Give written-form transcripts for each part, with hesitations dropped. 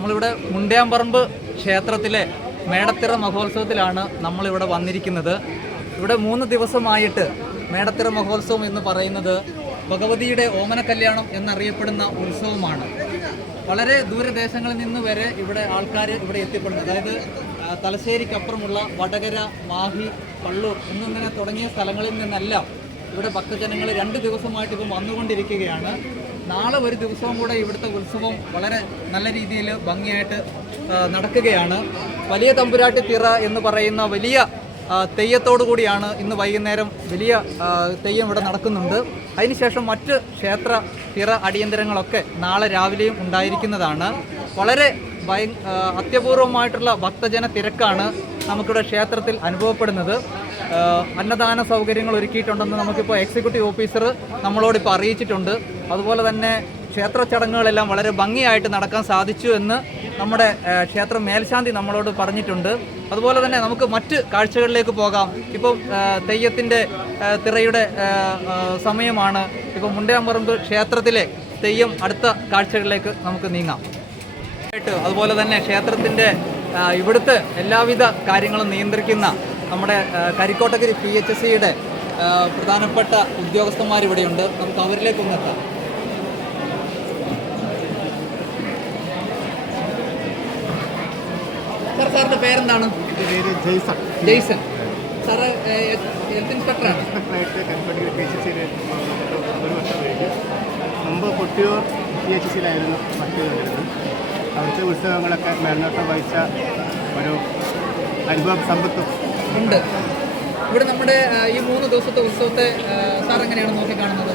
നമ്മളിവിടെ മുണ്ടയാമ്പറമ്പ് ക്ഷേത്രത്തിലെ മേടത്തിറ മഹോത്സവത്തിലാണ് നമ്മളിവിടെ വന്നിരിക്കുന്നത്. ഇവിടെ 3 ദിവസമായിട്ട് മേടത്തിറ മഹോത്സവം എന്ന് പറയുന്നത് ഭഗവതിയുടെ ഓമന കല്യാണം എന്നറിയപ്പെടുന്ന ഉത്സവമാണ്. വളരെ ദൂരദേശങ്ങളിൽ നിന്ന് വരെ ഇവിടെ ആൾക്കാർ ഇവിടെ എത്തിപ്പെടുന്നു. അതായത് തലശ്ശേരിക്കപ്പുറമുള്ള വടകര, മാഹി, പള്ളൂർ എന്നിങ്ങനെ തുടങ്ങിയ സ്ഥലങ്ങളിൽ നിന്നെല്ലാം ഇവിടെ ഭക്തജനങ്ങൾ 2 ദിവസമായിട്ട് ഇപ്പം വന്നുകൊണ്ടിരിക്കുകയാണ്. നാളെ ഒരു ദിവസവും കൂടെ ഇവിടുത്തെ ഉത്സവം വളരെ നല്ല രീതിയിൽ ഭംഗിയായിട്ട് നടക്കുകയാണ്. വലിയ തമ്പുരാട്ടി തിറ എന്ന് പറയുന്ന വലിയ തെയ്യത്തോടു കൂടിയാണ് ഇന്ന് വൈകുന്നേരം വലിയ തെയ്യം ഇവിടെ നടക്കുന്നുണ്ട്. അതിനുശേഷം മറ്റ് ക്ഷേത്ര തിറ അടിയന്തരങ്ങളൊക്കെ നാളെ രാവിലെയും ഉണ്ടായിരിക്കുന്നതാണ്. വളരെ അത്യപൂർവമായിട്ടുള്ള ഭക്തജന തിരക്കാണ് നമുക്കിവിടെ ക്ഷേത്രത്തിൽ അനുഭവപ്പെടുന്നത്. അന്നദാന സൗകര്യങ്ങൾ ഒരുക്കിയിട്ടുണ്ടെന്ന് നമുക്കിപ്പോൾ എക്സിക്യൂട്ടീവ് ഓഫീസർ നമ്മളോടിപ്പോൾ അറിയിച്ചിട്ടുണ്ട്. അതുപോലെ തന്നെ ക്ഷേത്ര ചടങ്ങുകളെല്ലാം വളരെ ഭംഗിയായിട്ട് നടക്കാൻ സാധിച്ചു എന്ന് നമ്മുടെ ക്ഷേത്ര മേൽശാന്തി നമ്മളോട് പറഞ്ഞിട്ടുണ്ട്. അതുപോലെ തന്നെ നമുക്ക് മറ്റ് കാഴ്ചകളിലേക്ക് പോകാം. ഇപ്പം തെയ്യത്തിൻ്റെ തിറയുടെ സമയമാണ്. ഇപ്പം മുണ്ടയാമ്പറമ്പ് ക്ഷേത്രത്തിലെ തെയ്യം അടുത്ത കാഴ്ചകളിലേക്ക് നമുക്ക് നീങ്ങാം. അതുപോലെ തന്നെ ക്ഷേത്രത്തിൻ്റെ ഇവിടുത്തെ എല്ലാവിധ കാര്യങ്ങളും നിയന്ത്രിക്കുന്ന നമ്മുടെ കരിക്കോട്ടഗിരി PHC-യുടെ പ്രധാനപ്പെട്ട ഉദ്യോഗസ്ഥന്മാരിവിടെയുണ്ട്. നമുക്ക് അവരിലേക്ക് ഒന്നെത്താം. സാറിന്റെ പേരെന്താണ്? ജെയ്സൺ. സാറ് ഹെൽത്ത് ഇൻസ്പെക്ടറാണ്. മുമ്പ് കൊട്ടിയൂർ PHC-യിലായിരുന്നു വർക്ക് ചെയ്തുകൊണ്ടിരുന്നത്. അവിടുത്തെ ഉത്സവങ്ങളൊക്കെ മേൽനോട്ടം വഹിച്ച ഒരു അനുഭവ സമ്പത്തും ഉണ്ട്. ഇവിടെ നമ്മുടെ ഈ 3 ദിവസത്തെ ഉത്സവത്തെ സാർ എങ്ങനെയാണ് നോക്കിക്കാണുന്നത്?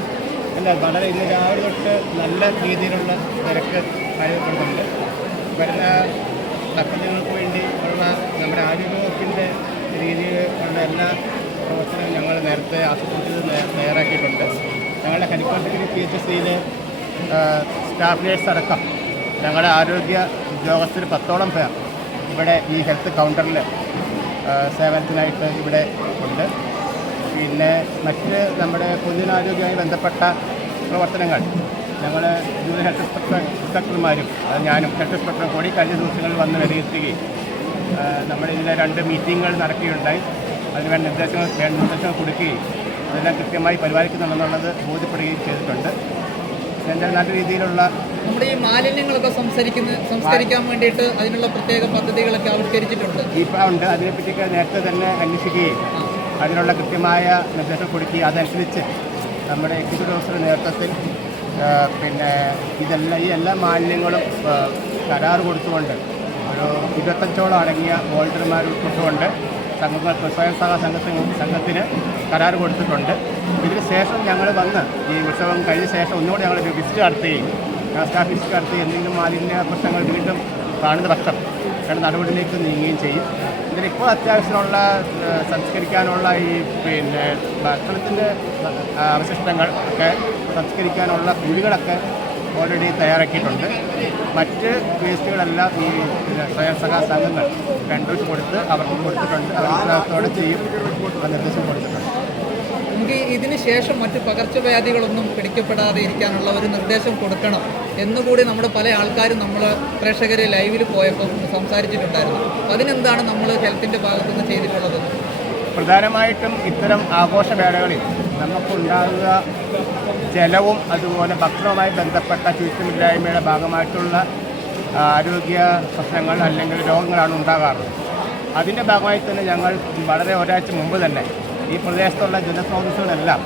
അല്ല, വളരെ ഇന്ന് രാവിലെ തൊട്ട് നല്ല രീതിയിലുള്ള തിരക്ക് അനുഭവപ്പെടുന്നുണ്ട്. വരുന്ന ഭക്തജനങ്ങൾക്ക് വേണ്ടി ഉള്ള നമ്മുടെ ആരോഗ്യവകുപ്പിൻ്റെ രീതിയിലുള്ള എല്ലാ പ്രവർത്തനവും ഞങ്ങൾ നേരത്തെ ആസൂത്രിച്ച് തയ്യാറാക്കിയിട്ടുണ്ട്. ഞങ്ങളുടെ കരിക്കോട്ടഗിരി PHC-യിൽ സ്റ്റാഫ് നേഴ്സ് അടക്കം ഞങ്ങളുടെ ആരോഗ്യ ഉദ്യോഗസ്ഥർ 10ഓളം പേർ ഇവിടെ ഈ ഹെൽത്ത് കൗണ്ടറിൽ സേവനത്തിനായിട്ട് ഇവിടെ ഉണ്ട്. പിന്നെ മറ്റ് നമ്മുടെ പൊതുജനാരോഗ്യവുമായി ബന്ധപ്പെട്ട പ്രവർത്തനങ്ങൾ ഞങ്ങൾ ജൂനിയർ ഹെൽത്ത് ഇൻസ്പെക്ടർമാരും ഞാനും ഹെൽത്ത് ഇൻസ്പെക്ടറും കൂടി കഴിഞ്ഞ ദിവസങ്ങളിൽ വന്ന് വിലയിരുത്തുകയും നമ്മുടെ ഇതിലെ 2 മീറ്റിങ്ങുകൾ നടക്കുകയുണ്ടായി. അതിനുവേണ്ട നിർദ്ദേശങ്ങൾ കൊടുക്കുകയും അതെല്ലാം കൃത്യമായി പരിപാലിക്കുന്നുണ്ടെന്നുള്ളത് ബോധ്യപ്പെടുകയും ചെയ്തിട്ടുണ്ട്. എൻ്റെ നല്ല രീതിയിലുള്ള നമ്മുടെ ഈ മാലിന്യങ്ങളൊക്കെ സംസ്കരിക്കാൻ വേണ്ടിയിട്ട് അതിനുള്ള പ്രത്യേക പദ്ധതികളൊക്കെ ആവിഷ്കരിച്ചിട്ടുണ്ട്. ഇപ്പോൾ ഉണ്ട്. അതിനെപ്പറ്റിയൊക്കെ നേരത്തെ തന്നെ അന്വേഷിക്കുകയും അതിനുള്ള കൃത്യമായ നിർദ്ദേശം കൊടുക്കുകയും അതനുസരിച്ച് നമ്മുടെ എക്സിക്യൂട്ടീവ് ഓഫീസറുടെ നേതൃത്വത്തിൽ പിന്നെ ഈ എല്ലാ മാലിന്യങ്ങളും കരാർ കൊടുത്തുകൊണ്ട് ഒരു 25ഓളം അടങ്ങിയ വോളണ്ടിയർമാർ ഉൾപ്പെട്ടുകൊണ്ട് സ്വയം സഹായ സംഘത്തിന് കരാർ കൊടുത്തിട്ടുണ്ട്. ഇതിന് ശേഷം ഞങ്ങൾ വന്ന് ഈ ഉത്സവം കഴിഞ്ഞ ശേഷം ഒന്നുകൂടി ഞങ്ങൾ വിസിറ്റ് നടത്തുകയും സ്റ്റാഫ് വിസിറ്റ് നടത്തുകയും എന്തെങ്കിലും മാലിന്യ പ്രശ്നങ്ങൾ വീണ്ടും കാണുന്ന പക്ഷം ഞങ്ങളുടെ നടപടിയിലേക്ക് നീങ്ങുകയും ചെയ്യും. ഇതിലിപ്പോൾ അത്യാവശ്യമുള്ള സംസ്കരിക്കാനുള്ള ഈ പിന്നെ ഭക്ഷണത്തിൻ്റെ അവശിഷ്ടങ്ങൾ ഒക്കെ സംസ്കരിക്കാനുള്ള കുഴികളൊക്കെ ഓൾറെഡി തയ്യാറാക്കിയിട്ടുണ്ട്. മറ്റ് വേസ്റ്റുകളെല്ലാം ഈ സ്വയം സഹായ സംഘങ്ങൾ കണ്ടുപിടിച്ച് കൊടുത്ത് അവർക്ക് കൊടുത്തിട്ടുണ്ട്. അവർ ഉത്സാഹത്തോടെ ചെയ്യും നിർദ്ദേശം കൊടുത്തിട്ടുണ്ട്. നമുക്ക് ഇതിന് ശേഷം മറ്റ് പകർച്ചവ്യാധികളൊന്നും പിടിക്കപ്പെടാതെ ഇരിക്കാനുള്ള ഒരു നിർദ്ദേശം കൊടുക്കണം എന്നുകൂടി നമ്മുടെ പല ആൾക്കാരും നമ്മൾ പ്രേക്ഷകർ ലൈവിൽ പോയപ്പോൾ സംസാരിച്ചിട്ടുണ്ടായിരുന്നു. അതിനെന്താണ് നമ്മൾ ഹെൽത്തിൻ്റെ ഭാഗത്തുനിന്ന് ചെയ്തിട്ടുള്ളത്? പ്രധാനമായിട്ടും ഇത്തരം ആഘോഷവേളകളിൽ നമുക്കുണ്ടാകുക ജലവും അതുപോലെ ഭക്ഷണവുമായി ബന്ധപ്പെട്ട ശുചിത്വമില്ലായ്മയുടെ ഭാഗമായിട്ടുള്ള ആരോഗ്യ പ്രശ്നങ്ങൾ അല്ലെങ്കിൽ രോഗങ്ങളാണ് ഉണ്ടാകാറുള്ളത്. അതിൻ്റെ ഭാഗമായി തന്നെ ഞങ്ങൾ വളരെ ഒരാഴ്ച മുമ്പ് തന്നെ ഈ പ്രദേശത്തുള്ള ജലസ്രോതസ്സുകളെല്ലാം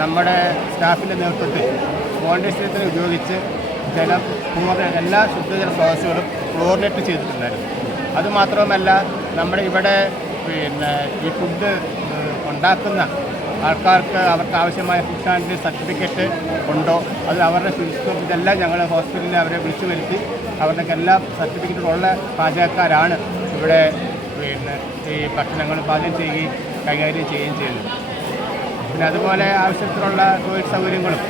നമ്മുടെ സ്റ്റാഫിൻ്റെ നേതൃത്വത്തിൽ വോളണ്ടിയേഴ്സിനെ ഉപയോഗിച്ച് എല്ലാ ശുദ്ധജല സ്രോതസ്സുകളും ക്ലോറിനേറ്റ് ചെയ്തിട്ടുണ്ടായിരുന്നു. അതുമാത്രമല്ല നമ്മുടെ ഇവിടെ പിന്നെ ഈ ഫുഡ് ഉണ്ടാക്കുന്ന ആൾക്കാർക്ക് അവർക്ക് ആവശ്യമായ ഫുഡ് സാനിറ്ററി സർട്ടിഫിക്കറ്റ് ഉണ്ടോ, അത് അവരുടെ ശുചിത്വം ഇതെല്ലാം ഞങ്ങൾ ഹോസ്പിറ്റലിൽ അവരെ വിളിച്ചു വരുത്തി അവരുടെയൊക്കെ എല്ലാ സർട്ടിഫിക്കറ്റുകളുള്ള പാചകക്കാരാണ് ഇവിടെ പിന്നെ ഈ ഭക്ഷണങ്ങൾ പാചകം ചെയ്യുകയും കൈകാര്യം ചെയ്യുകയും ചെയ്യുന്നത്. പിന്നെ അതുപോലെ ആവശ്യത്തിനുള്ള തൊഴിൽ സൗകര്യങ്ങളും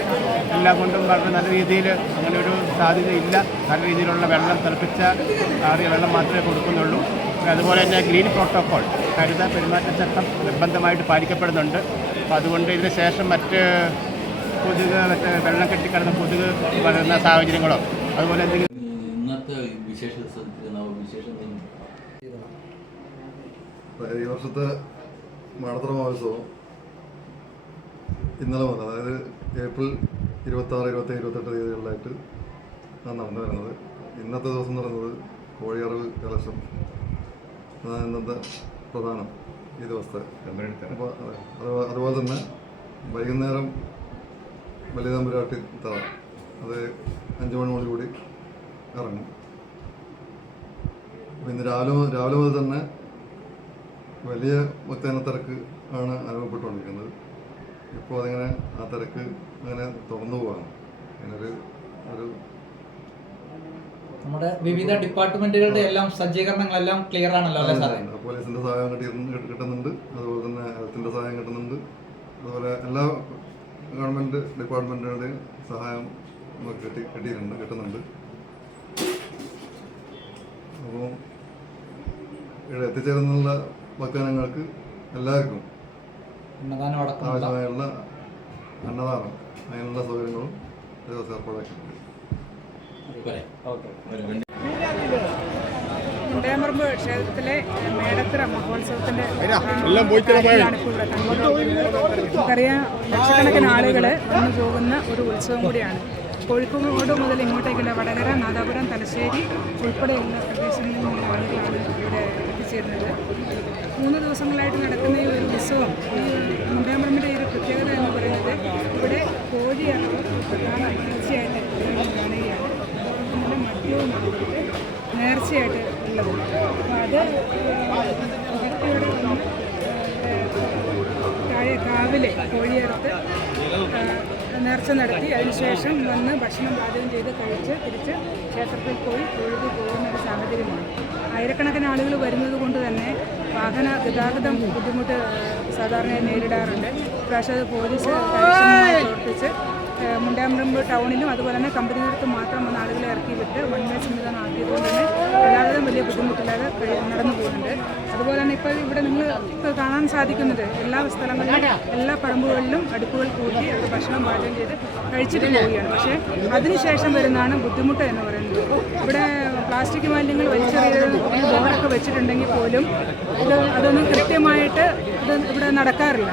എല്ലാം കൊണ്ടും വളരെ നല്ല രീതിയിൽ അങ്ങനെയൊരു സാധ്യതയില്ല. നല്ല രീതിയിലുള്ള വെള്ളം തിളപ്പിച്ച ആറിയ വെള്ളം മാത്രമേ കൊടുക്കുന്നുള്ളൂ. പിന്നെ അതുപോലെ തന്നെ ഗ്രീൻ പ്രോട്ടോക്കോൾ ഹരിത പെരുമാറ്റച്ചട്ടം നിർബന്ധമായിട്ട് പാലിക്കപ്പെടുന്നുണ്ട്. അപ്പോൾ അതുകൊണ്ട് ഇതിന് ശേഷം മറ്റ് വെള്ളം കെട്ടിക്കിടന്ന കൊതുക് വളരുന്ന സാഹചര്യങ്ങളോ അതുപോലെ എന്തെങ്കിലും ഇന്നത്തെ ഈ വർഷത്തെ മേടത്തറ മഹോത്സവം ഇന്നലെ മുതൽ, അതായത് ഏപ്രിൽ 26, 27, 28 തീയതികളിലായിട്ട് ആണ് നടന്നു വരുന്നത്. ഇന്നത്തെ ദിവസം എന്ന് പറയുന്നത് കോഴിയറവ് കലശം, അതാണ് ഇന്നത്തെ പ്രധാനം ഈ ദിവസത്തെ. അപ്പോൾ അതുപോലെ തന്നെ വൈകുന്നേരം വലിയ തമ്പുരാട്ടി തറ, അത് 5 മണിയോടുകൂടി ഇറങ്ങും. ഇന്ന് രാവിലെ മുതൽ തന്നെ വലിയ ഭക്തജന തിരക്ക് ആണ് അനുഭവപ്പെട്ടുകൊണ്ടിരിക്കുന്നത്. ഇപ്പോൾ അതിങ്ങനെ ആ തിരക്ക് അങ്ങനെ തുറന്നു പോവാണ്. അങ്ങനെ ഒരു നമ്മുടെ വിവിധ ഡിപ്പാർട്ട്മെന്റുകളുടെ എല്ലാം സജ്ജീകരണങ്ങളെല്ലാം ക്ലിയർ ആണല്ലോ അല്ലേ സാറേ? പോലീസിന്റെ സഹായം കിട്ടുന്നുണ്ട്, അതുപോലെ തന്നെ ഹെൽത്തിന്റെ സഹായം കിട്ടുന്നുണ്ട്, അതുപോലെ എല്ലാ ഗവൺമെന്റ് ഡിപ്പാർട്ട്മെന്റുകളുടെയും സഹായം നമുക്ക് കിട്ടുന്നുണ്ട്. അപ്പോൾ ഇവിടെ എത്തിച്ചേർന്നുള്ള ഭക്തജനങ്ങൾക്ക് എല്ലാവർക്കും ആവശ്യമായുള്ള അന്നദാനം, അതിനുള്ള സൗകര്യങ്ങളും ദിവസം ഏർപ്പാടാക്കിയിട്ടുണ്ട്. മുണ്ടയാമ്പറമ്പ് ക്ഷേത്രത്തിലെ മേടത്തിറ മഹോത്സവത്തിന്റെ നമുക്കറിയാം, ലക്ഷക്കണക്കിന് ആളുകൾ വന്നു പോകുന്ന ഒരു ഉത്സവം കൂടിയാണ്. കോഴിക്കോട് മുതൽ ഇങ്ങോട്ടേക്കുള്ള വടകര, നാദാപുരം, തലശ്ശേരി ഉൾപ്പെടെയുള്ള പ്രദേശങ്ങളിൽ നിന്നുള്ള ആളുകളാണ് ഇവിടെ എത്തിച്ചേരുന്നത്. 3 ദിവസങ്ങളായിട്ട് നടക്കുന്ന ഈ ഒരു ഉത്സവം, ഈ മുണ്ടയാമ്പറമ്പിൻ്റെ ഈ ഒരു പ്രത്യേകത എന്ന് പറയുന്നത്, ഇവിടെ കോഴിയറവ് പ്രധാന നേർച്ചയായിട്ട് കാണുകയാണ്. നല്ല മദ്യവുമാണ് നേർച്ചയായിട്ട് ഉള്ളത്. അപ്പോൾ അത് ഭക്തിയോടെ വന്ന് രാവിലെ കോഴിയറുത്ത് നേർച്ച നടത്തി അതിനുശേഷം വന്ന് ഭക്ഷണം പാചകം ചെയ്ത് കഴിച്ച് തിരിച്ച് ക്ഷേത്രത്തിൽ പോയി തൊഴുത് പോകുന്നൊരു സാഹചര്യമാണ്. ആയിരക്കണക്കിന് ആളുകൾ വരുന്നത് കൊണ്ട് തന്നെ വാഹന ഗതാഗതം ബുദ്ധിമുട്ട് സാധാരണയായി നേരിടാറുണ്ട്. ഇപ്രാവശ്യം അത് പോലീസ് കാര്യക്ഷമമായി പ്രവർത്തിച്ച് മുണ്ടയാമ്പറമ്പ് ടൗണിലും അതുപോലെ തന്നെ കമ്പനികൾക്ക് മാത്രം വന്ന് ആളുകളെ ഇറക്കി വിട്ട് വൺവേ സംവിധാനം ആക്കിയതുകൊണ്ട് തന്നെ ഗതാഗതം വലിയ ബുദ്ധിമുട്ടില്ലാതെ നടന്നു പോകുന്നുണ്ട്. അതുപോലെ തന്നെ ഇപ്പോൾ ഇവിടെ നിങ്ങൾക്ക് കാണാൻ സാധിക്കുന്നത് എല്ലാ സ്ഥലങ്ങളിലും എല്ലാ പറമ്പുകളിലും അടുപ്പുകൾ കൂട്ടി അവർ ഭക്ഷണം പാചകം ചെയ്ത് കഴിച്ചിട്ട് പോവുകയാണ്. പക്ഷേ അതിനുശേഷം വരുന്നതാണ് ബുദ്ധിമുട്ട് എന്ന് പറയുന്നത്. ഇവിടെ പ്ലാസ്റ്റിക് മാലിന്യങ്ങൾ വലിച്ചെറിയുന്ന ബോർഡൊക്കെ വെച്ചിട്ടുണ്ടെങ്കിൽ പോലും അതൊന്നും കൃത്യമായിട്ട് ഇവിടെ നടക്കാറില്ല.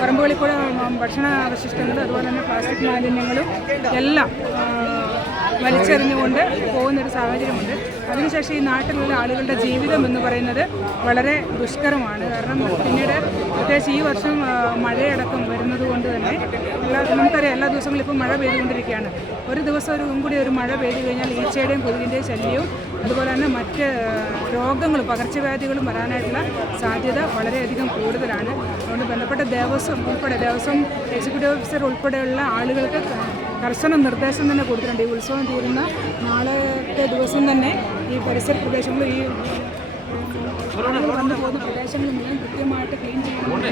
പറമ്പുകളിൽ കൂടെ ഭക്ഷണ അവശിഷ്ടങ്ങൾ അതുപോലെ തന്നെ പ്ലാസ്റ്റിക് മാലിന്യങ്ങളും എല്ലാം വലിച്ചെറിഞ്ഞുകൊണ്ട് പോകുന്നൊരു സാഹചര്യമുണ്ട്. അതിനുശേഷം ഈ നാട്ടിലുള്ള ആളുകളുടെ ജീവിതം എന്ന് പറയുന്നത് വളരെ ദുഷ്കരമാണ്. കാരണം പിന്നീട് പ്രത്യേകിച്ച് ഈ വർഷം മഴയടക്കം വരുന്നത് കൊണ്ട് തന്നെ നമുക്കറിയാം, എല്ലാ ദിവസങ്ങളും ഇപ്പോൾ മഴ പെയ്തുകൊണ്ടിരിക്കുകയാണ്. ഒരു ദിവസം കൂടി ഒരു മഴ പെയ്തു കഴിഞ്ഞാൽ ഈച്ചയുടെയും കൊതുകിൻ്റെയും ശല്യവും അതുപോലെ തന്നെ മറ്റ് രോഗങ്ങളും പകർച്ചവ്യാധികളും വരാനായിട്ടുള്ള സാധ്യത വളരെയധികം കൂടുതലാണ്. അതുകൊണ്ട് ബന്ധപ്പെട്ട ദേവസ്വം എക്സിക്യൂട്ടീവ് ഓഫീസർ ഉൾപ്പെടെയുള്ള ആളുകൾക്ക് കർശന നിർദ്ദേശം തന്നെ കൊടുത്തിട്ടുണ്ട്. ഈ ഉത്സവം തീരുന്ന നാളത്തെ ദിവസം തന്നെ ഈ പരിസര പ്രദേശങ്ങളിൽ ഈ വന്നു പോകുന്ന പ്രദേശങ്ങളിലെല്ലാം കൃത്യമായിട്ട് ക്ലീൻ ചെയ്യണമെന്ന്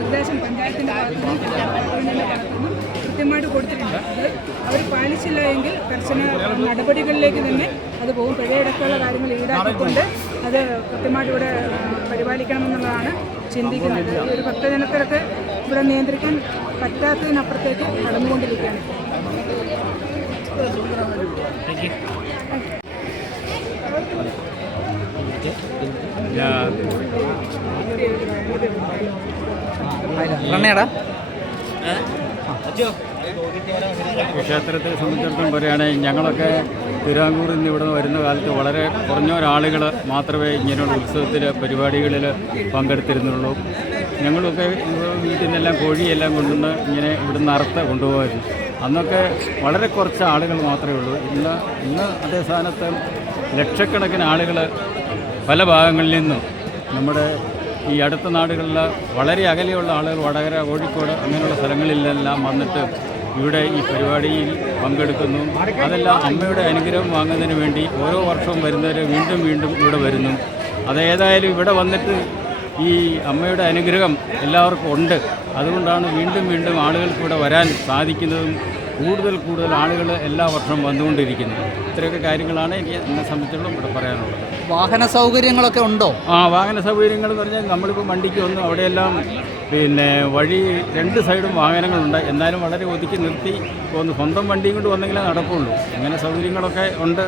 നിർദ്ദേശം പഞ്ചായത്തിൻ്റെ ഭാഗത്തുനിന്നും കൃത്യമായിട്ട് കൊടുത്തിട്ടുണ്ട്. അത് അവർ പാലിച്ചില്ല എങ്കിൽ കർശന നടപടികളിലേക്ക് തന്നെ അത് പോകും. പിഴയടക്കമുള്ള കാര്യങ്ങൾ ഈടാക്കിക്കൊണ്ട് അത് കൃത്യമായിട്ട് ഇവിടെ പരിപാലിക്കണമെന്നുള്ളതാണ് ചിന്തിക്കുന്നത്. ഒരു ഭക്തജനത്തിരക്ക് ഇവിടെ നിയന്ത്രിക്കാൻ പറ്റാത്തതിനപ്പുറത്തേക്ക് കടന്നുകൊണ്ടിരിക്കുകയാണ്. ക്ഷേത്രത്തെ സംബന്ധിച്ചിടത്തോളം പറയുകയാണെങ്കിൽ ഞങ്ങളൊക്കെ തിരുവാങ്കൂറിൽ നിന്ന് ഇവിടെ വരുന്ന കാലത്ത് വളരെ കുറഞ്ഞ ഒരാളുകൾ മാത്രമേ ഇങ്ങനെയുള്ള ഉത്സവത്തിൽ പരിപാടികളിൽ പങ്കെടുത്തിരുന്നുള്ളൂ. ഞങ്ങളൊക്കെ വീട്ടിൽ നിന്നെല്ലാം കോഴിയെല്ലാം കൊണ്ടുവന്ന് ഇങ്ങനെ ഇവിടുന്ന് അറുത്ത് കൊണ്ടുപോകായിരുന്നു. അന്നൊക്കെ വളരെ കുറച്ച് ആളുകൾ മാത്രമേ ഉള്ളൂ. ഇന്ന് അതേ സ്ഥാനത്ത് ലക്ഷക്കണക്കിന് ആളുകൾ പല ഭാഗങ്ങളിൽ നിന്നും നമ്മുടെ ഈ അടുത്ത നാടുകളിൽ വളരെ അകലെയുള്ള ആളുകൾ വടകര, കോഴിക്കോട് അങ്ങനെയുള്ള സ്ഥലങ്ങളിലെല്ലാം വന്നിട്ട് ഇവിടെ ഈ പരിപാടിയിൽ പങ്കെടുക്കുന്നു. അതെല്ലാം അമ്മയുടെ അനുഗ്രഹം വാങ്ങുന്നതിന് വേണ്ടി ഓരോ വർഷവും വരുന്നവർ വീണ്ടും വീണ്ടും ഇവിടെ വരുന്നു. അതേതായാലും ഇവിടെ വന്നിട്ട് ഈ അമ്മയുടെ അനുഗ്രഹം എല്ലാവർക്കും ഉണ്ട്. അതുകൊണ്ടാണ് വീണ്ടും വീണ്ടും ആളുകൾക്ക് ഇവിടെ വരാൻ സാധിക്കുന്നതും കൂടുതൽ ആളുകൾ എല്ലാ വർഷവും വന്നുകൊണ്ടിരിക്കുന്നത്. ഇത്രയൊക്കെ കാര്യങ്ങളാണ് എനിക്ക് എന്നെ സംബന്ധിച്ചിടത്തോളം ഇവിടെ പറയാനുള്ളത്. വാഹന സൗകര്യങ്ങളൊക്കെ ഉണ്ടോ? വാഹന സൗകര്യങ്ങൾ എന്ന് പറഞ്ഞാൽ നമ്മളിപ്പോൾ വണ്ടിക്ക് വന്നു അവിടെയെല്ലാം വഴി 2 സൈഡും വാഹനങ്ങളുണ്ട്. എന്നാലും വളരെ ഒതുക്കി നിർത്തി പോകുന്നു. സ്വന്തം വണ്ടിയും കൊണ്ട് വന്നെങ്കിലേ നടക്കുള്ളൂ. അങ്ങനെ സൗകര്യങ്ങളൊക്കെ ഉണ്ട്.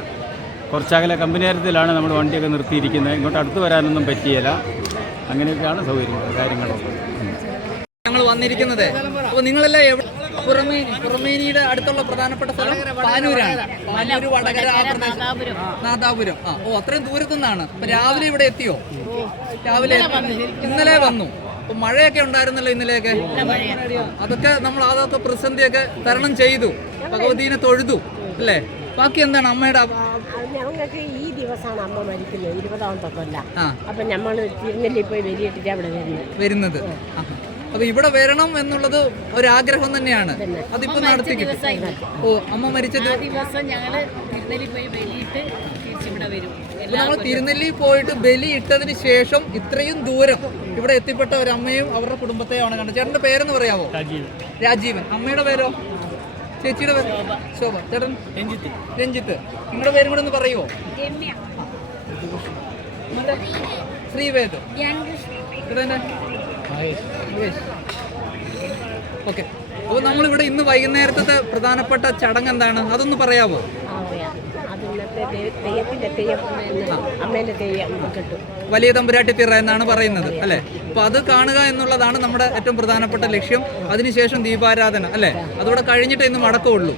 കുറച്ചകലെ കമ്പനിയാരത്തിലാണ് നമ്മൾ വണ്ടിയൊക്കെ നിർത്തിയിരിക്കുന്നത്. ഇങ്ങോട്ട് അടുത്ത് വരാനൊന്നും പറ്റിയില്ല. അങ്ങനെയൊക്കെയാണ് സൗകര്യങ്ങൾ കാര്യങ്ങളൊക്കെ. ഞങ്ങൾ വന്നിരിക്കുന്നത്. അപ്പോൾ നിങ്ങളെല്ലാം എവിടെ? പുറമേനിയുടെ അടുത്തുള്ള പ്രധാനപ്പെട്ട സ്ഥലം പാനൂരാണ്. പാനൂര്, വടകര, ആ പ്രദേശം, നാദാപുരം. അത്രയും ദൂരത്തു നിന്നാണ്. അപ്പൊ രാവിലെ ഇവിടെ എത്തിയോ? രാവിലെ ഇന്നലെ വന്നു. അപ്പൊ മഴയൊക്കെ ഉണ്ടായിരുന്നല്ലോ ഇന്നലെയൊക്കെ. അതൊക്കെ പ്രതിസന്ധിയൊക്കെ തരണം ചെയ്തു, ഭഗവതീനെ തൊഴുതു അല്ലേ? ബാക്കി എന്താണ് അമ്മയുടെ? ഞങ്ങൾക്ക് ഈ ദിവസമാണ് അമ്മ മരിക്കുന്നത്, 20ാമത്തെ കൊല്ലം. അപ്പൊ നമ്മൾ തിരുനെല്ലി പോയി ബലിയിട്ടിട്ട് അവിടെ വരുന്നത്. അപ്പൊ ഇവിടെ വരണം എന്നുള്ളത് ഒരാഗ്രഹം തന്നെയാണ്. അതിപ്പോ നടത്തി കിട്ടും. അമ്മ മരിച്ച ദിവസം ഞങ്ങള് തിരുനെല്ലി പോയി ബലിയിട്ട് തിരിച്ചിവിടെ വരും. നമ്മൾ തിരുനെല്ലി പോയിട്ട് ബലി ഇട്ടതിന് ശേഷം ഇത്രയും ദൂരം ഇവിടെ എത്തിപ്പെട്ട ഒരു അമ്മയും അവരുടെ കുടുംബത്തെയാണ് കണ്ടത്. ചേട്ടന്റെ പേരെന്ന് പറയാമോ? രാജീവൻ. അമ്മയുടെ പേരോ? ചേച്ചിയുടെ പേര് ശോഭ. ചേട്ടൻ? രഞ്ജിത്ത്. നിങ്ങളുടെ പേരും കൂടെ ഒന്ന് പറയുമോ? ശ്രീവേദ്. ഓക്കെ. അപ്പോൾ നമ്മളിവിടെ ഇന്ന് വൈകുന്നേരത്തെ പ്രധാനപ്പെട്ട ചടങ്ങ് എന്താണ്, അതൊന്ന് പറയാമോ? വലിയ തമ്പുരാട്ടി തിറ എന്നാണ് പറയുന്നത് അല്ലേ? അപ്പൊ അത് കാണുക എന്നുള്ളതാണ് നമ്മുടെ ഏറ്റവും പ്രധാനപ്പെട്ട ലക്ഷ്യം. അതിനുശേഷം ദീപാരാധന അല്ലേ? അതോടെ കഴിഞ്ഞിട്ട് ഇന്ന് മടക്കമുള്ളൂ.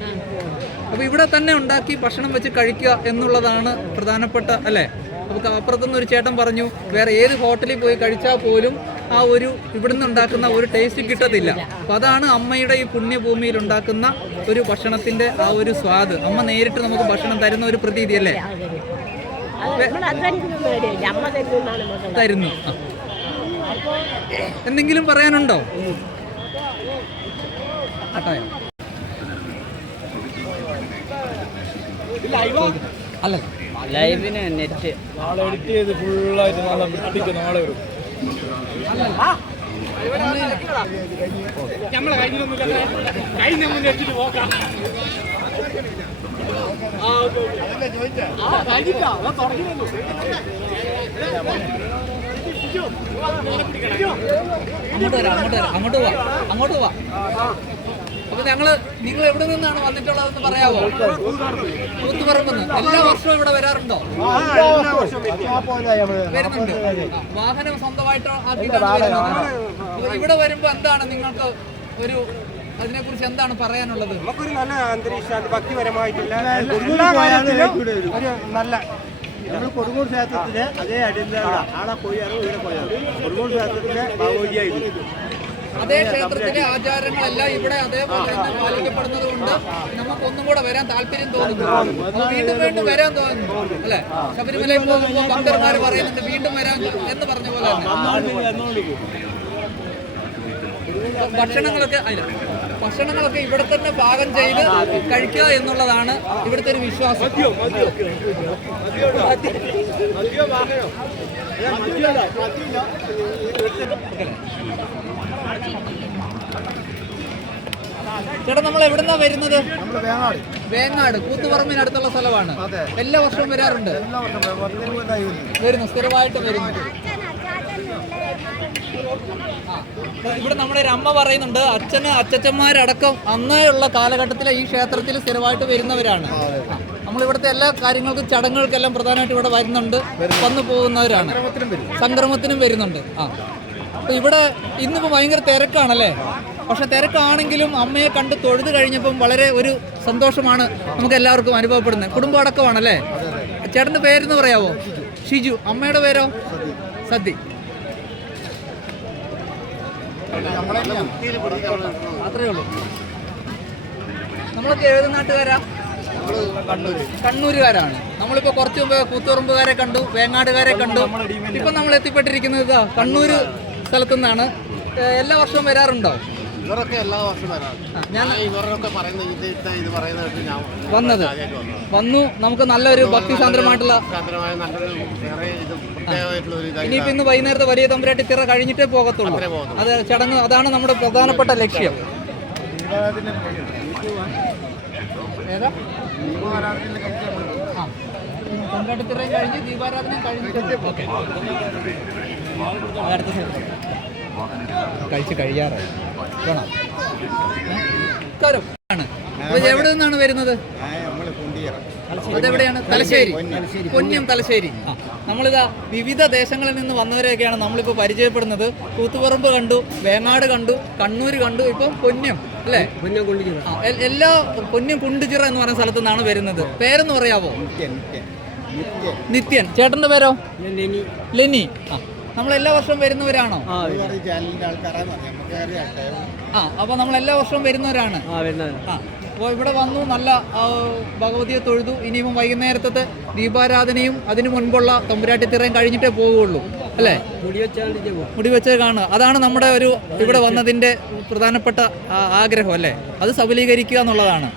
അപ്പൊ ഇവിടെ തന്നെ ഉണ്ടാക്കി ഭക്ഷണം വെച്ച് കഴിക്കുക എന്നുള്ളതാണ് പ്രധാനപ്പെട്ട അല്ലേ? നമുക്ക് അപ്പുറത്തുനിന്ന് ഒരു ചേട്ടൻ പറഞ്ഞു വേറെ ഏത് ഹോട്ടലിൽ പോയി കഴിച്ചാൽ പോലും ആ ഒരു ഇവിടുന്ന് ഉണ്ടാക്കുന്ന ഒരു ടേസ്റ്റ് കിട്ടത്തില്ല. അപ്പം അതാണ് അമ്മയുടെ ഈ പുണ്യഭൂമിയിൽ ഉണ്ടാക്കുന്ന ഒരു ഭക്ഷണത്തിന്റെ ആ ഒരു സ്വാദ്. അമ്മ നേരിട്ട് നമുക്ക് ഭക്ഷണം തരുന്ന ഒരു പ്രതീതി അല്ലേ? തരുന്നു. എന്തെങ്കിലും പറയാനുണ്ടോ? അല്ല, ലൈവിന് നെറ്റ് നാളെ എഡിറ്റ് ചെയ്ത് ഫുള്ളായിട്ട് നാളെ വൃത്തിക്ക് നാളെ വരും. നമ്മളെ കഴിഞ്ഞൊന്നുമില്ല, കഴിഞ്ഞ മുന്നേ എത്തിട്ട് പോക്കാം. അങ്ങോട്ട് പോവാ. അപ്പൊ നിങ്ങൾ എവിടെ നിന്നാണ് വന്നിട്ടുള്ളതെന്ന് പറയാമോ? കൂത്തുപറമ്പെന്ന്. എല്ലാ വർഷവും ഇവിടെ വരാറുണ്ടോ? വരുന്നുണ്ട്. വാഹനം സ്വന്തമായിട്ട് ആക്കിയിട്ടാണ് വരുന്നത്. ഇവിടെ വരുമ്പോ എന്താണ് നിങ്ങൾക്ക് ഒരു അതിനെക്കുറിച്ച് എന്താണ് പറയാനുള്ളത്? നമുക്കൊരു നല്ല അന്തരീക്ഷം, ഭക്തിപരമായിട്ടുള്ള എല്ലാ കാര്യത്തിലും ഒരു നല്ല നമ്മൾ കൊടുങ്ങൂർ ക്ഷേത്രത്തിലെ അതേ അടിന്ത ആളെ പോയാലും ഇവിടെ പോയാലും കൊടുങ്ങൂർ ക്ഷേത്രത്തിലെ ഭാഗവതിയായിരുന്നു. അതേ ക്ഷേത്രത്തിലെ ആചാരങ്ങളെല്ലാം ഇവിടെ അതേപോലെ തന്നെ പാലിക്കപ്പെടുന്നത് കൊണ്ട് നമുക്ക് ഒന്നും കൂടെ വരാൻ താല്പര്യം തോന്നുന്നു. വീണ്ടും വീണ്ടും വരാൻ തോന്നുന്നു അല്ലെ? ശബരിമലയിൽ പോകുമ്പോൾ ഭക്തന്മാർ പറയുന്നുണ്ട് വീണ്ടും വരാൻ എന്ന് പറഞ്ഞ പോലെ തന്നെ. ഭക്ഷണങ്ങളൊക്കെ ഇവിടെ തന്നെ പാകം ചെയ്ത് കഴിക്കുക എന്നുള്ളതാണ് ഇവിടുത്തെ ഒരു വിശ്വാസം. ചേട്ടാ, നമ്മൾ എവിടുന്നാ വരുന്നത്? വേങ്ങാട്, കൂത്തുപറമ്പിനടുത്തുള്ള സ്ഥലമാണ്. എല്ലാ വർഷവും വരാറുണ്ട്? വരുന്നു, സ്ഥിരമായിട്ട് വരുന്നു. ഇവിടെ നമ്മുടെ ഒരു അമ്മ പറയുന്നുണ്ട് അച്ഛച്ചന്മാരടക്കം അന്നേയുള്ള കാലഘട്ടത്തിലെ ഈ ക്ഷേത്രത്തിൽ സ്ഥിരമായിട്ട് വരുന്നവരാണ്. നമ്മളിവിടുത്തെ എല്ലാ കാര്യങ്ങൾക്കും ചടങ്ങുകൾക്കെല്ലാം പ്രധാനമായിട്ട് ഇവിടെ വരുന്നുണ്ട്, വന്നു പോകുന്നവരാണ്. സംക്രമത്തിനും വരുന്നുണ്ട്. അപ്പൊ ഇവിടെ ഇന്നിപ്പോൾ ഭയങ്കര തിരക്കാണല്ലേ? പക്ഷെ തിരക്കാണെങ്കിലും അമ്മയെ കണ്ട് തൊഴുത് കഴിഞ്ഞപ്പം വളരെ ഒരു സന്തോഷമാണ് നമുക്ക് എല്ലാവർക്കും അനുഭവപ്പെടുന്നത്. കുടുംബം അടക്കമാണല്ലേ? ചേട്ടൻ്റെ പേരെന്ന് പറയാവോ? ഷിജു. അമ്മയുടെ പേരോ? സതി. അത്രേ ഉള്ളൂ. നമ്മളൊക്കെ ഏത് നാട്ടുകാരാ? കണ്ണൂരുകാരാണ്. നമ്മളിപ്പോൾ കുറച്ച് മുമ്പ് കൂത്തുപറമ്പുകാരെ കണ്ടു, വേങ്ങാടുകാരെ കണ്ടു. ഇപ്പം നമ്മൾ എത്തിപ്പെട്ടിരിക്കുന്നത് കണ്ണൂര് സ്ഥലത്തു നിന്നാണ്. എല്ലാ വർഷവും വരാറുണ്ടോ? ഇവരൊക്കെ എല്ലാ വർഷവും വരാറ്. ഞാൻ ഇവരൊക്കെ വന്നത് വന്നു. നമുക്ക് നല്ലൊരു ഭക്തിസാന്ദ്രമായിട്ടുള്ള ഇനിയിപ്പോൾ ഇന്ന് വൈകുന്നേരത്തെ വലിയ തമ്പുരാട്ടി തിറ കഴിഞ്ഞിട്ടേ പോകത്തുള്ളൂ. അത് ചടങ്ങ്, അതാണ് നമ്മുടെ പ്രധാനപ്പെട്ട ലക്ഷ്യം. ഏതാ? തമ്പുരാട്ടി തിറയും കഴിഞ്ഞ് ദീപാരാധനയും കഴിഞ്ഞിട്ട് കഴിച്ച് കഴിയാറായി വേണം. എവിടെ നിന്നാണ് വരുന്നത്? അതെവിടെയാണ്? തലശ്ശേരി. പൊന്നം തലശ്ശേരി. നമ്മളിതാ വിവിധ ദേശങ്ങളിൽ നിന്ന് വന്നവരെയൊക്കെയാണ് നമ്മളിപ്പോൾ പരിചയപ്പെടുന്നത്. കൂത്തുപറമ്പ് കണ്ടു, വേങ്ങാട് കണ്ടു, കണ്ണൂർ കണ്ടു, ഇപ്പം പൊന്നം അല്ലേ? എല്ലാ പൊന്നം കുണ്ടുചിറ എന്ന് പറയുന്ന സ്ഥലത്തു നിന്നാണ് വരുന്നത്. പേരെന്ന് പറയാവോ? നിത്യൻ. ചേട്ടന്റെ പേരോ? ലെനി. നമ്മൾ എല്ലാ വർഷവും വരുന്നവരാണോ? അപ്പൊ നമ്മൾ എല്ലാ വർഷവും വരുന്നവരാണ്. അപ്പോൾ ഇവിടെ വന്നു, നല്ല ഭഗവതിയെ തൊഴുതു. ഇനിയിപ്പം വൈകുന്നേരത്തെ ദീപാരാധനയും അതിനു മുൻപുള്ള തമ്പുരാട്ടിത്തിറയും കഴിഞ്ഞിട്ടേ പോവുകയുള്ളൂ അല്ലേ? മുടി വെച്ച് കാണുക, അതാണ് നമ്മുടെ ഒരു ഇവിടെ വന്നതിൻ്റെ പ്രധാനപ്പെട്ട ആഗ്രഹം അല്ലേ? അത് സബലീകരിക്കുക എന്നുള്ളതാണ്.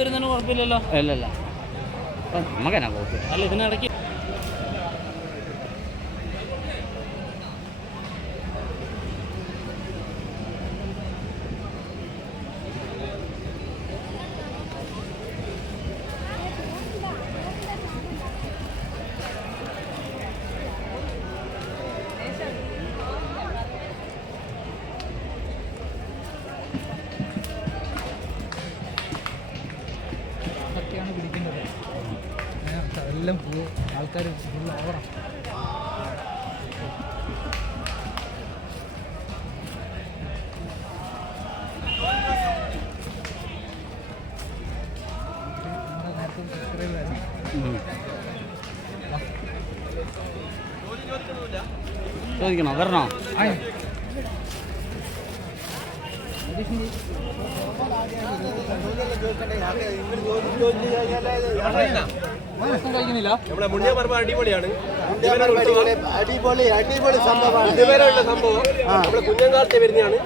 വരുന്നതിന് കുഴപ്പമില്ലല്ലോ. അല്ലല്ല നമുക്കെന്നാ കുഴപ്പമില്ല. അല്ല ഇതിനിടയ്ക്ക് എല്ലാം ആൾക്കാർ ഫുൾ ഓവറാണ്. ചോദിക്കണോ? വരണോ? നമ്മളെ മുണ്ടിയാമ്പറമ്പ് അടിപൊളിയാണ്. അടിപൊളി സംഭവമാണ്. ഇതുവരെയുള്ള സംഭവം നമ്മളെ കുഞ്ഞങ്കാലത്തെ വരുന്നതാണ്.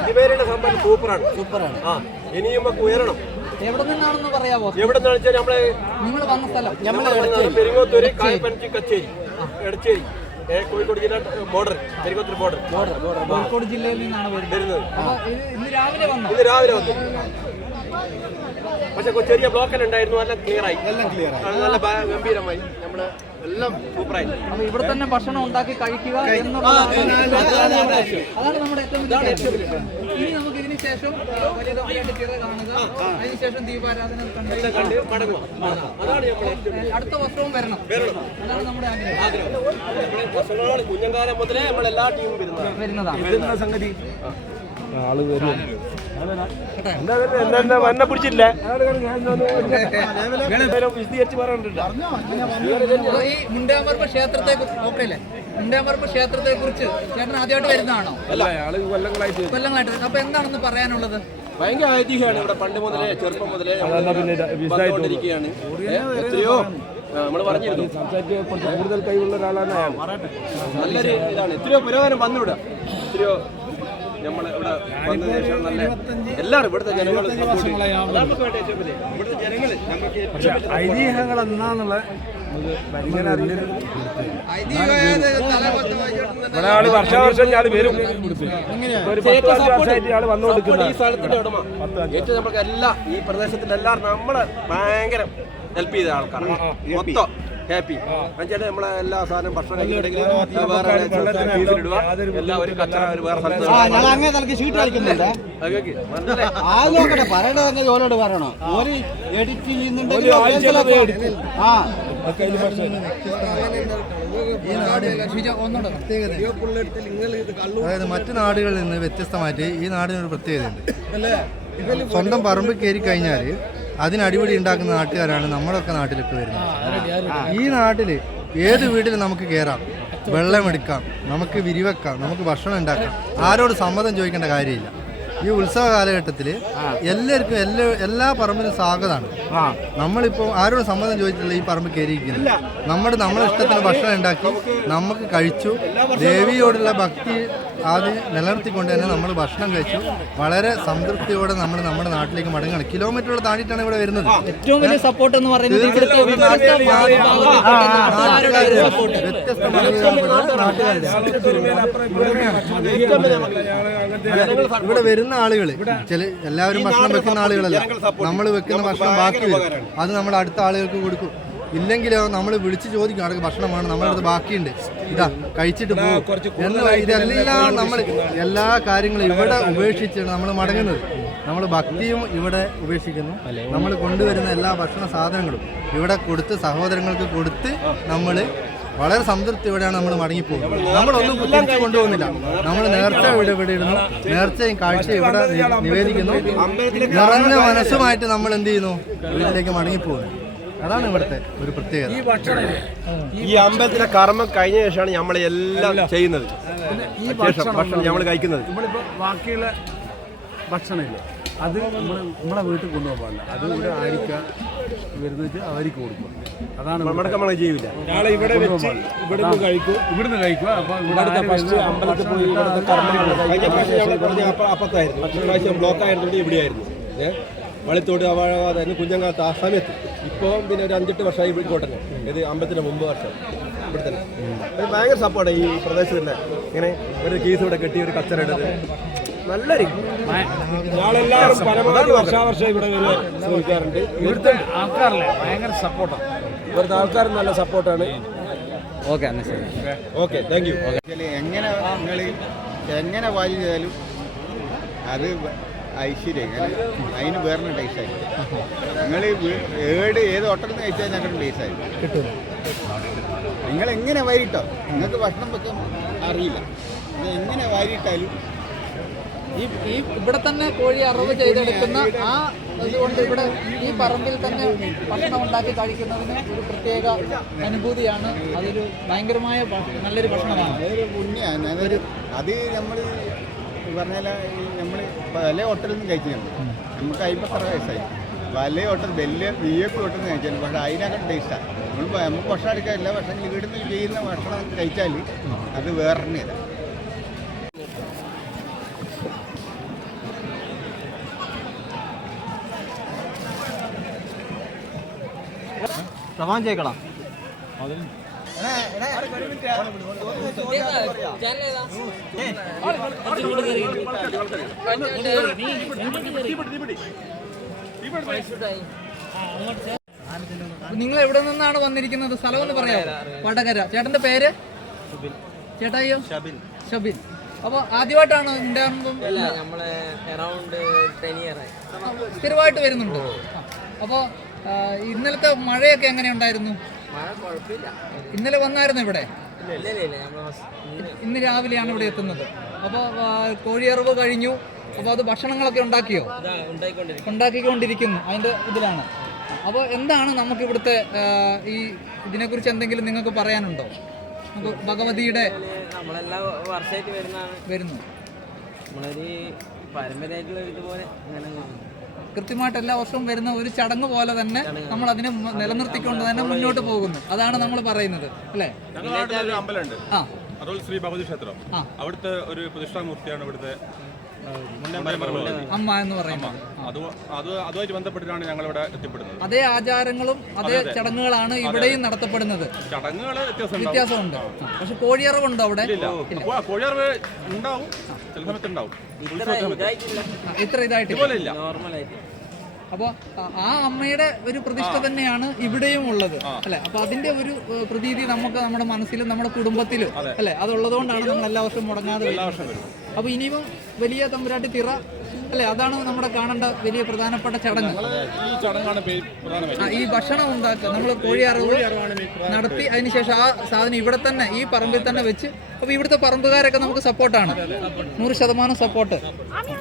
ഇതുവരെയുള്ള സംഭവം സൂപ്പറാണ്. ഇനിയും നമുക്ക് ഉയരണം. എവിടെ നിന്നാണെന്ന് പറയാമോ? എവിടെ നിന്നാണെന്ന് വെച്ചാൽ നമ്മളെ നിങ്ങൾ വന്ന സ്ഥലം പെരിങ്ങോത്തൂര്, കായപ്പനച്ചി, കച്ചേരി, എടച്ചേരി, കോഴിക്കോട് ജില്ല ബോർഡർ, പെരിങ്ങോത്തൂർ ബോർഡർ. കോഴിക്കോട് ജില്ലയിൽ നിന്നാണ് വരുന്നത്. ഇന്ന് രാവിലെ വന്നു. പക്ഷെ ചെറിയ ബ്ലോക്കൽ ഉണ്ടായിരുന്നു. എല്ലാം ക്ലിയർ ആയി. നല്ല ഗംഭീരമായി. നമ്മള് എല്ലാം സൂപ്പറായി. അപ്പൊ ഇവിടെ തന്നെ ഭക്ഷണം ഉണ്ടാക്കി കഴിക്കുക എന്നുള്ളതാണ് നമ്മുടെ ഏറ്റവും വലിയ. ഇനി നമുക്ക് ഇതിന് ശേഷം വലിയ തിറ കാണുക, അതിനുശേഷം ദീപാരാധന കണ്ട് മടങ്ങുക. അതാണ് നമ്മളെ അടുത്ത വർഷവും വരണം. അതാണ് നമ്മുടെ ആഗ്രഹം. വർഷങ്ങളോട് കുഞ്ഞങ്കാലം മുതലേ നമ്മളെല്ലാ ടീമും വരുന്നതാണ്. സംഗതി ആള് വരും. എന്നെ പിടിച്ചില്ല. വിശദീകരിച്ച് പറയാനുണ്ട്. ഈ മുണ്ടിയാമ്പറമ്പ് ക്ഷേത്രത്തെ ഓക്കെയല്ലേ? മുണ്ടിയാമ്പറമ്പ് ക്ഷേത്രത്തെ കുറിച്ച് ചേട്ടൻ ആദ്യമായിട്ട് വരുന്നതാണോ? കൊല്ലങ്ങളായിട്ട്. അപ്പൊ എന്താണെന്ന് പറയാനുള്ളത്? ഭയങ്കര ഐതിഹ്യമാണ്. ഇവിടെ പണ്ട് മുതലേ, ചെറുപ്പം മുതലേ വന്നുകൊണ്ടിരിക്കുകയാണ്. എത്രയോ നമ്മൾ പറഞ്ഞിരുന്നു, കൂടുതൽ കഴിവുള്ള ഒരാളാണ് അയാൾ. നല്ലൊരു ഇതാണ്. എത്രയോ പുരോഗമനം വന്നുവിടുക. എത്രയോ നമ്മൾ ഇവിടെ വന്നതിന് ശേഷം നല്ല എല്ലാവരും ഇവിടുത്തെ ജനങ്ങൾ ഇവിടുത്തെ ജനങ്ങൾ ഐതിഹ്യങ്ങൾ എന്നാന്നുള്ള ഒരാള് വർഷാവർഷം ഞാൻ വരും. ഈ സ്ഥലത്തിന്റെ ഉടമ ഏറ്റവും നമുക്ക് എല്ലാ ഈ പ്രദേശത്തിന്റെ എല്ലാവരും നമ്മളെ ഭയങ്കര ഹെൽപ്പ് ചെയ്ത ആൾക്കാരാണ്. മൊത്തം ഹാപ്പി. എന്നുവെച്ചാൽ നമ്മളെ എല്ലാ സാധനം ഭക്ഷണം കഴിക്കണമെങ്കിൽ വേറെ എല്ലാം ഒരു കച്ചറ ഒരു വേറെ സ്ഥലത്ത് പറയണോ? ഒരു എഡിറ്റ് ചെയ്യുന്നുണ്ടെങ്കിൽ അതായത് മറ്റു നാടുകളിൽ നിന്ന് വ്യത്യസ്തമായിട്ട് ഈ നാടിനൊരു പ്രത്യേകതയുണ്ട്. സ്വന്തം പറമ്പ് കയറി കഴിഞ്ഞാൽ അതിനടിപൊളി ഉണ്ടാക്കുന്ന നാട്ടുകാരാണ് നമ്മുടെയൊക്കെ നാട്ടിലൊക്കെ വരുന്നത്. ഈ നാട്ടിൽ ഏത് വീട്ടിൽ നമുക്ക് കയറാം, വെള്ളമെടുക്കാം, നമുക്ക് വിരിവെക്കാം, നമുക്ക് ഭക്ഷണം ഉണ്ടാക്കാം. ആരോട് സമ്മതം ചോദിക്കേണ്ട കാര്യമില്ല. ഈ ഉത്സവ കാലഘട്ടത്തിൽ എല്ലാവർക്കും എല്ലാ പറമ്പിലും സ്വാഗതമാണ്. നമ്മളിപ്പോൾ ആരോട് സമ്മതം ചോദിച്ചിട്ടില്ല ഈ പറമ്പ് കയറിയിരിക്കുന്നത്. നമ്മളെ ഇഷ്ടത്തിന് ഭക്ഷണം ഉണ്ടാക്കി നമുക്ക് കഴിച്ചു. ദേവിയോടുള്ള ഭക്തി അത് നിലനിർത്തിക്കൊണ്ട് തന്നെ നമ്മൾ ഭക്ഷണം കഴിച്ചു. വളരെ സംതൃപ്തിയോടെ നമ്മൾ നമ്മുടെ നാട്ടിലേക്ക് മടങ്ങുകയാണ്. കിലോമീറ്ററുകൾ താണ്ടിയിട്ടാണ് ഇവിടെ വരുന്നത്. ഏറ്റവും വലിയ സപ്പോർട്ട് എന്ന് പറയുന്നത് ഇവിടെ വരുന്ന ആളുകൾ എല്ലാവരും ഭക്ഷണം വെക്കുന്ന ആളുകളല്ല. നമ്മൾ വെക്കുന്ന ഭക്ഷണം ബാക്കി വരും, അത് നമ്മുടെ അടുത്ത ആളുകൾക്ക് കൊടുക്കും. ഇല്ലെങ്കിലോ നമ്മൾ വിളിച്ച് ചോദിക്കും, അവിടെ ഭക്ഷണം വേണം, നമ്മുടെ അടുത്ത് ബാക്കിയുണ്ട്, ഇതാ കഴിച്ചിട്ട് പോകും എന്ന്. ഇതെല്ലാം നമ്മൾ എല്ലാ കാര്യങ്ങളും ഇവിടെ ഉപേക്ഷിച്ചാണ് നമ്മൾ മടങ്ങുന്നത്. നമ്മൾ ഭക്തിയും ഇവിടെ ഉപേക്ഷിക്കുന്നു. നമ്മൾ കൊണ്ടുവരുന്ന എല്ലാ ഭക്ഷണ സാധനങ്ങളും ഇവിടെ കൊടുത്ത് സഹോദരങ്ങൾക്ക് കൊടുത്ത് നമ്മൾ വളരെ സംതൃപ്തിയോടെയാണ് നമ്മൾ മടങ്ങിപ്പോകുന്നത്. നമ്മളൊന്നും തിരിച്ചു കൊണ്ടുപോകുന്നില്ല. നമ്മൾ നേർച്ച ഇവിടെ ഇടുന്നു, നേർച്ചയും കാഴ്ചയും ഇവിടെ നിവേദിക്കുന്നു. നിറഞ്ഞ മനസ്സുമായിട്ട് നമ്മൾ എന്ത് ചെയ്യുന്നു, വീട്ടിലേക്ക് മടങ്ങിപ്പോകുന്നു. അതാണ് ഇവിടുത്തെ ഒരു പ്രത്യേകത. ഈ അമ്പലത്തിലെ കർമ്മം കഴിഞ്ഞ ശേഷമാണ് നമ്മൾ എല്ലാം ചെയ്യുന്നത്. ഈ ഭക്ഷണം നമ്മൾ കഴിക്കുന്നത് നമ്മളിപ്പോൾ ബാക്കിയുള്ള ഭക്ഷണമില്ല, അത് നമ്മളെ വീട്ടിൽ കൊണ്ടുപോകാൻ അത് ഇവിടെ ആയിരിക്കുക വരുന്നത് അവർക്ക് കൊടുക്കുക. അതാണ് നമ്മൾ ചെയ്യില്ല. നാളെ ഇവിടെ വെച്ച് ഇവിടുന്ന് കഴിക്കുക. അപ്പോൾ ഇവിടെ ഫസ്റ്റ് അമ്പലത്തിൽ പോയി കഴിഞ്ഞ പ്രാവശ്യം അപ്പത്തായിരുന്നു, ബ്ലോക്ക് ആയിരുന്നുണ്ട് ഇവിടെയായിരുന്നു വളിത്തോട് അതായിരുന്നു കുഞ്ഞങ്കാലത്ത് ആ സമയത്ത്. ഇപ്പോൾ പിന്നെ ഒരു 5-8 വർഷമായി ഇവിടെ കോട്ടനെ, ഇത് അമ്പലത്തിന് മുമ്പ് വർഷം ഇവിടെ തന്നെ. ഒരു ഭയങ്കര സപ്പോർട്ട് ഈ പ്രദേശത്ത് തന്നെ. ഇങ്ങനെ ഒരു കേസ് ഇവിടെ കെട്ടി ഒരു കച്ചറ ഇടത് നല്ലൊരു ഞങ്ങളെല്ലാവരും പരമാവധി വർഷാവർഷം ഇവിടെ വരെ ശ്രമിക്കാറുണ്ട്. ഇവിടുത്തെ ആൾക്കാരല്ലേ ഭയങ്കര സപ്പോർട്ടാണ്. ഇവിടുത്തെ ആൾക്കാർ നല്ല സപ്പോർട്ടാണ്. ഓക്കെ, എന്നാൽ ശരി. Okay, thank you. എങ്ങനെ നിങ്ങൾ എങ്ങനെ വാല്യൂ ചെയ്താലും അത് ഐശ്വര്യം, അതിന് വേറെ ടേസ്റ്റായി. നിങ്ങൾ ഏത് ഹോട്ടലിൽ നിന്ന് കഴിച്ചാൽ ഞങ്ങൾക്ക് ടേസ്റ്റായി കിട്ടും. നിങ്ങൾ എങ്ങനെ വാരിയിട്ടോ, നിങ്ങൾക്ക് ഭക്ഷണം വെക്കാൻ അറിയില്ല, എങ്ങനെ വാരിയിട്ടാലും ഈ ഇവിടെ തന്നെ കോഴി അറവ് ചെയ്തെടുക്കുന്ന ആ അതുകൊണ്ട് ഇവിടെ ഈ പറമ്പിൽ തന്നെ ഭക്ഷണം ഉണ്ടാക്കി കഴിക്കുന്നതിന് ഒരു പ്രത്യേക അനുഭൂതിയാണ്. അതൊരു ഭയങ്കരമായ നല്ലൊരു ഭക്ഷണമാണ്. അതൊരു പുണ്യമാണ്. അത് നമ്മൾ പറഞ്ഞാൽ നമ്മൾ പല ഹോട്ടലിൽ നിന്ന് കഴിച്ചിട്ടുണ്ട്. നമുക്ക് 56 വയസ്സായി. പല ഹോട്ടൽ വലിയ VIP ഹോട്ടലിൽ നിന്ന് കഴിച്ചാലും പക്ഷേ അതിനകത്ത് ടേസ്റ്റാണ്. നമുക്ക് ഭക്ഷണം എടുക്കാൻ എല്ലാ ഭക്ഷണങ്ങളും ഇവിടുന്ന് ചെയ്യുന്ന ഭക്ഷണം കഴിച്ചാൽ അത് വേറെ തന്നെയാണ്. സമാൻ ചെയ്യണം. നിങ്ങൾ എവിടെ നിന്നാണ് വന്നിരിക്കുന്നത്? സ്ഥലം ഒന്ന് പറയാമോ? വടകര. ചേട്ടന്റെ പേര്? ചേട്ടായിയോ? ഷബിൻ. അപ്പോൾ ആദ്യമായിട്ടാണ് ഉണ്ടാകുമ്പം? സ്ഥിരമായിട്ട് വരുന്നുണ്ട്. അപ്പോൾ ഇന്നലത്തെ മഴയൊക്കെ എങ്ങനെ ഉണ്ടായിരുന്നു? ഇന്നലെ വന്നായിരുന്നു ഇവിടെ? ഇന്ന് രാവിലെയാണ് ഇവിടെ എത്തുന്നത്. അപ്പോൾ കോഴിയറവ് കഴിഞ്ഞു. അപ്പോൾ അത് ഭക്ഷണങ്ങളൊക്കെ ഉണ്ടാക്കിയോ? ഉണ്ടാക്കിക്കൊണ്ടിരിക്കുന്നു, അതിൻ്റെ ഇതിലാണ്. അപ്പോൾ എന്താണ് നമുക്ക് ഇവിടുത്തെ ഈ ഇതിനെക്കുറിച്ച് എന്തെങ്കിലും നിങ്ങൾക്ക് പറയാനുണ്ടോ? ഭഗവതിയുടെ നമ്മളെല്ലാ വർഷമായിട്ട് വരുന്നു പാരമ്പര്യമായിട്ടുള്ള ഇതുപോലെ കൃത്യമായിട്ട് എല്ലാ വർഷവും വരുന്ന ഒരു ചടങ്ങ് പോലെ തന്നെ നമ്മൾ അതിനെ നിലനിർത്തിക്കൊണ്ട് തന്നെ മുന്നോട്ട് പോകുന്നു. അതാണ് നമ്മൾ പറയുന്നത്, അല്ലേ? അമ്പലമുണ്ട്, അതുപോലെ ശ്രീ ഭഗവതി ക്ഷേത്രം. അവിടുത്തെ ഒരു പ്രതിഷ്ഠാമൂർത്തിയാണ് ഇവിടുത്തെ അമ്മ എന്ന് പറയുന്നത്. അതുമായിട്ട് ബന്ധപ്പെട്ടിട്ടാണ് ഞങ്ങൾ ഇവിടെ എത്തിപ്പെടുന്നത്. അതേ ആചാരങ്ങളും അതേ ചടങ്ങുകളാണ് ഇവിടെയും നടത്തപ്പെടുന്നത്. ചടങ്ങുകൾ വ്യത്യാസമുണ്ട്. പക്ഷെ കോഴിയറവുണ്ടോ അവിടെ? കോഴിയറവ് ഉണ്ടാവും, ചില സമയത്ത് ഉണ്ടാവും. ഇത്ര ഇതായിട്ട് അപ്പോൾ ആ അമ്മയുടെ ഒരു പ്രതിഷ്ഠ തന്നെയാണ് ഇവിടെയും ഉള്ളത്, അല്ലെ? അപ്പൊ അതിന്റെ ഒരു പ്രതീതി നമുക്ക് നമ്മുടെ മനസ്സിലും നമ്മുടെ കുടുംബത്തിലും, അല്ലെ, അതുള്ളത് കൊണ്ടാണ് നമ്മൾ എല്ലാ വർഷവും മുടങ്ങാതെ വരുന്നത്. അപ്പൊ ഇനിയും വലിയ തമ്പുരാട്ടി തിറ, അല്ലെ, അതാണ് നമ്മുടെ കാണേണ്ട വലിയ പ്രധാനപ്പെട്ട ചടങ്ങ്. ഈ ഭക്ഷണം ഉണ്ടാക്കുക, നമ്മൾ കോഴിയറവ് നടത്തി അതിനുശേഷം ആ സാധനം ഇവിടെ തന്നെ ഈ പറമ്പിൽ തന്നെ വെച്ച്, അപ്പൊ ഇവിടുത്തെ പറമ്പുകാരൊക്കെ നമുക്ക് സപ്പോർട്ടാണ്, 100% സപ്പോർട്ട്.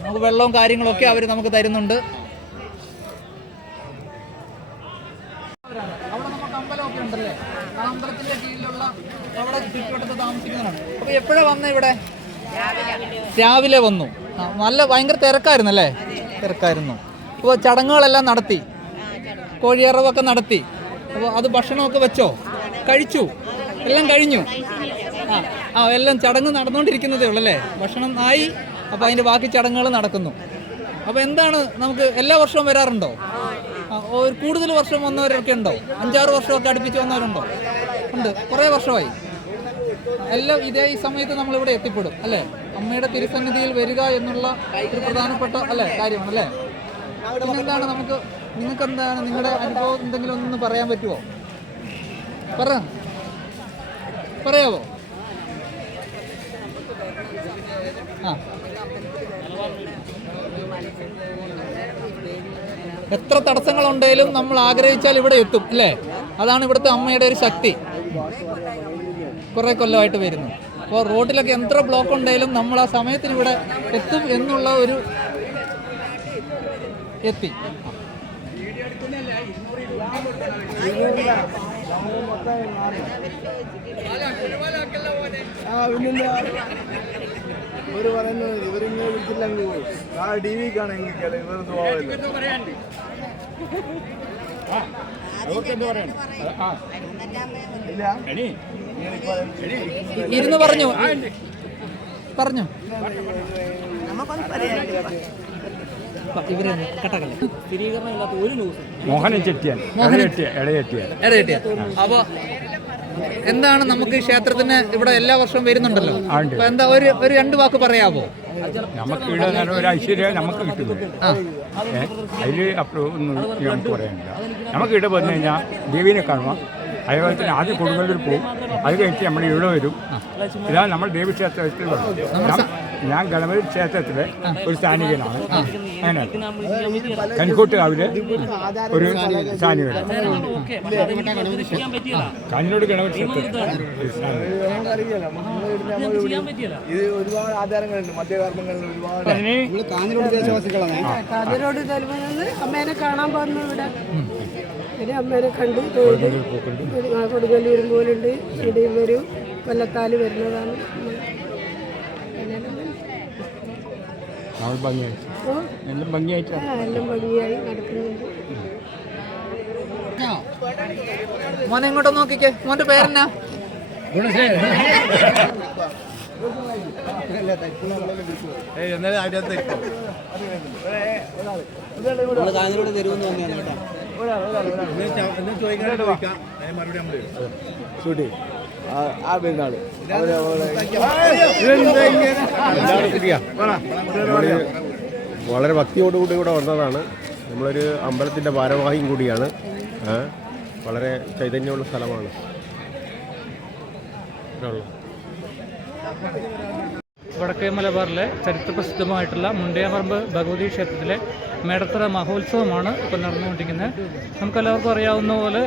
നമുക്ക് വെള്ളവും കാര്യങ്ങളൊക്കെ അവർ നമുക്ക് തരുന്നുണ്ട്. അവിടെ നമുക്ക് അമ്പലമൊക്കെ ഉണ്ടല്ലേ, ആ അമ്പലത്തിന്റെ കീഴിലുള്ള അവിടെ ചുറ്റുവട്ടത്ത് താമസിക്കുന്നതാണ്. അപ്പൊ എപ്പോഴാ വന്ന ഇവിടെ? രാവിലെ വന്നു. നല്ല ഭയങ്കര തിരക്കായിരുന്നല്ലേ? തിരക്കായിരുന്നു. അപ്പോൾ ചടങ്ങുകളെല്ലാം നടത്തി, കോഴിയറവൊക്കെ നടത്തി. അപ്പോൾ അത് ഭക്ഷണമൊക്കെ വെച്ചോ? കഴിച്ചു? എല്ലാം കഴിഞ്ഞു? എല്ലാം ചടങ്ങ് നടന്നുകൊണ്ടിരിക്കുന്നതേ ഉള്ളൂ അല്ലേ? ഭക്ഷണം ആയി, അപ്പോൾ അതിൻ്റെ ബാക്കി ചടങ്ങുകൾ നടക്കുന്നു. അപ്പോൾ എന്താണ്, നമുക്ക് എല്ലാ വർഷവും വരാറുണ്ടോ? കൂടുതൽ വർഷം വന്നവരൊക്കെ ഉണ്ടോ? 5-6 വർഷമൊക്കെ അടുപ്പിച്ച് വന്നവരുണ്ടോ? ഉണ്ട്, കുറേ വർഷമായി. എല്ലാം ഇതേ ഈ സമയത്ത് നമ്മളിവിടെ എത്തിപ്പെടും, അല്ലേ? അമ്മയുടെ തിരുസന്നിധിയിൽ വരിക എന്നുള്ള ഒരു പ്രധാനപ്പെട്ട അല്ലേ കാര്യമാണ്, അല്ലേ? പിന്നെന്താണ് നിങ്ങൾക്ക് എന്താണ് നിങ്ങളുടെ അനുഭവം എന്തെങ്കിലും ഒന്ന് പറയാൻ പറ്റുമോ? പറയാവോ? എത്ര തടസ്സങ്ങളുണ്ടെങ്കിലും നമ്മൾ ആഗ്രഹിച്ചാൽ ഇവിടെ എത്തും അല്ലേ? അതാണ് ഇവിടുത്തെ അമ്മയുടെ ഒരു ശക്തി. കുറേ കൊല്ലമായിട്ട് വരുന്നു. അപ്പോൾ റോഡിലൊക്കെ എത്ര ബ്ലോക്ക് ഉണ്ടെങ്കിലും നമ്മൾ ആ സമയത്തിന് ഇവിടെ എത്തും എന്നുള്ള ഒരു എത്തി. ഇവർ പറയുന്നത് ഇവരിങ്ങനെ വിളിച്ചില്ലെങ്കിൽ ആ ടി വി കാണെങ്കിൽ ഇവർ ഇരുന്ന് പറഞ്ഞു ഇവര് കട്ടക്കല്ലേ സ്ഥിരീകരണമില്ലാത്ത ഒരു ന്യൂസ്. മോഹനൻ ചെട്ടിയാൻ ഇടയെട്ടിയാൻ. അപ്പൊ എന്താണ് നമുക്ക് ക്ഷേത്രത്തിന് ഇവിടെ എല്ലാ വർഷവും വരുന്നുണ്ടല്ലോ, അപ്പൊ എന്താ ഒരു രണ്ട് വാക്ക് പറയാമോ? നമുക്ക് ഇവിടെ ഒരു ഐശ്വര്യം നമുക്ക് കിട്ടുന്നത് അതിൽ ഒന്നും നമുക്ക് പറയാനില്ല. നമുക്ക് ഇവിടെ വന്നു കഴിഞ്ഞാൽ ദേവീനെ കാണുക, അതേപോലെ തന്നെ ആദ്യം കൊടുങ്ങല്ലൂർ പോകും, അത് കഴിഞ്ഞിട്ട് നമ്മൾ ഇവിടെ വരും. ഇതാണ് നമ്മൾ ദേവീക്ഷേത്രത്തിൽ വന്നത്. ഞാൻ ഗണപതി ക്ഷേത്രത്തിലെ ഒരു സ്ഥാനികനാണ്. അങ്ങനെ കനിക്കോട്ടുകാവിലെ ഒരു സ്ഥാനികനാണ്. കണ്ണൂർ ഗണപതി ക്ഷേത്രത്തിൽ ഇത് ഒരുപാട് ആചാരങ്ങളുണ്ട്, മധ്യകർമ്മങ്ങളിൽ ഒരുപാട്. കാഞ്ഞിരോട് തലമുറന്ന് അമ്മേനെ കാണാൻ പോകുന്നു ഇവിടെ. പിന്നെ അമ്മേനെ കണ്ട് കൊടുങ്ങല്ലൂരും പോലുണ്ട്, ഇടയും വരും, കൊല്ലത്താല് വരുന്നതാണ്. എല്ലാം ഭംഗിയായി നടക്കുന്നുണ്ട്. മോനെ ഇങ്ങോട്ട് നോക്കിക്കേ, മോന്റെ പേരെന്നാ? കാഞ്ഞിരോട് തരുമെന്ന് തന്നെയാണ് കേട്ടോ. വളരെ ഭക്തിയോടുകൂടി ഇവിടെ വന്നതാണ്. നമ്മളൊരു അമ്പലത്തിൻ്റെ ഭാരവാഹിയും കൂടിയാണ്. വളരെ ചൈതന്യമുള്ള സ്ഥലമാണ്. വടക്കേ മലബാറിലെ ചരിത്രപ്രസിദ്ധമായിട്ടുള്ള മുണ്ടയാമ്പറമ്പ് ഭഗവതി ക്ഷേത്രത്തിലെ മേടത്തറ മഹോത്സവമാണ് ഇപ്പോൾ നടന്നുകൊണ്ടിരിക്കുന്നത്. നമുക്കെല്ലാവർക്കും അറിയാവുന്ന പോലെ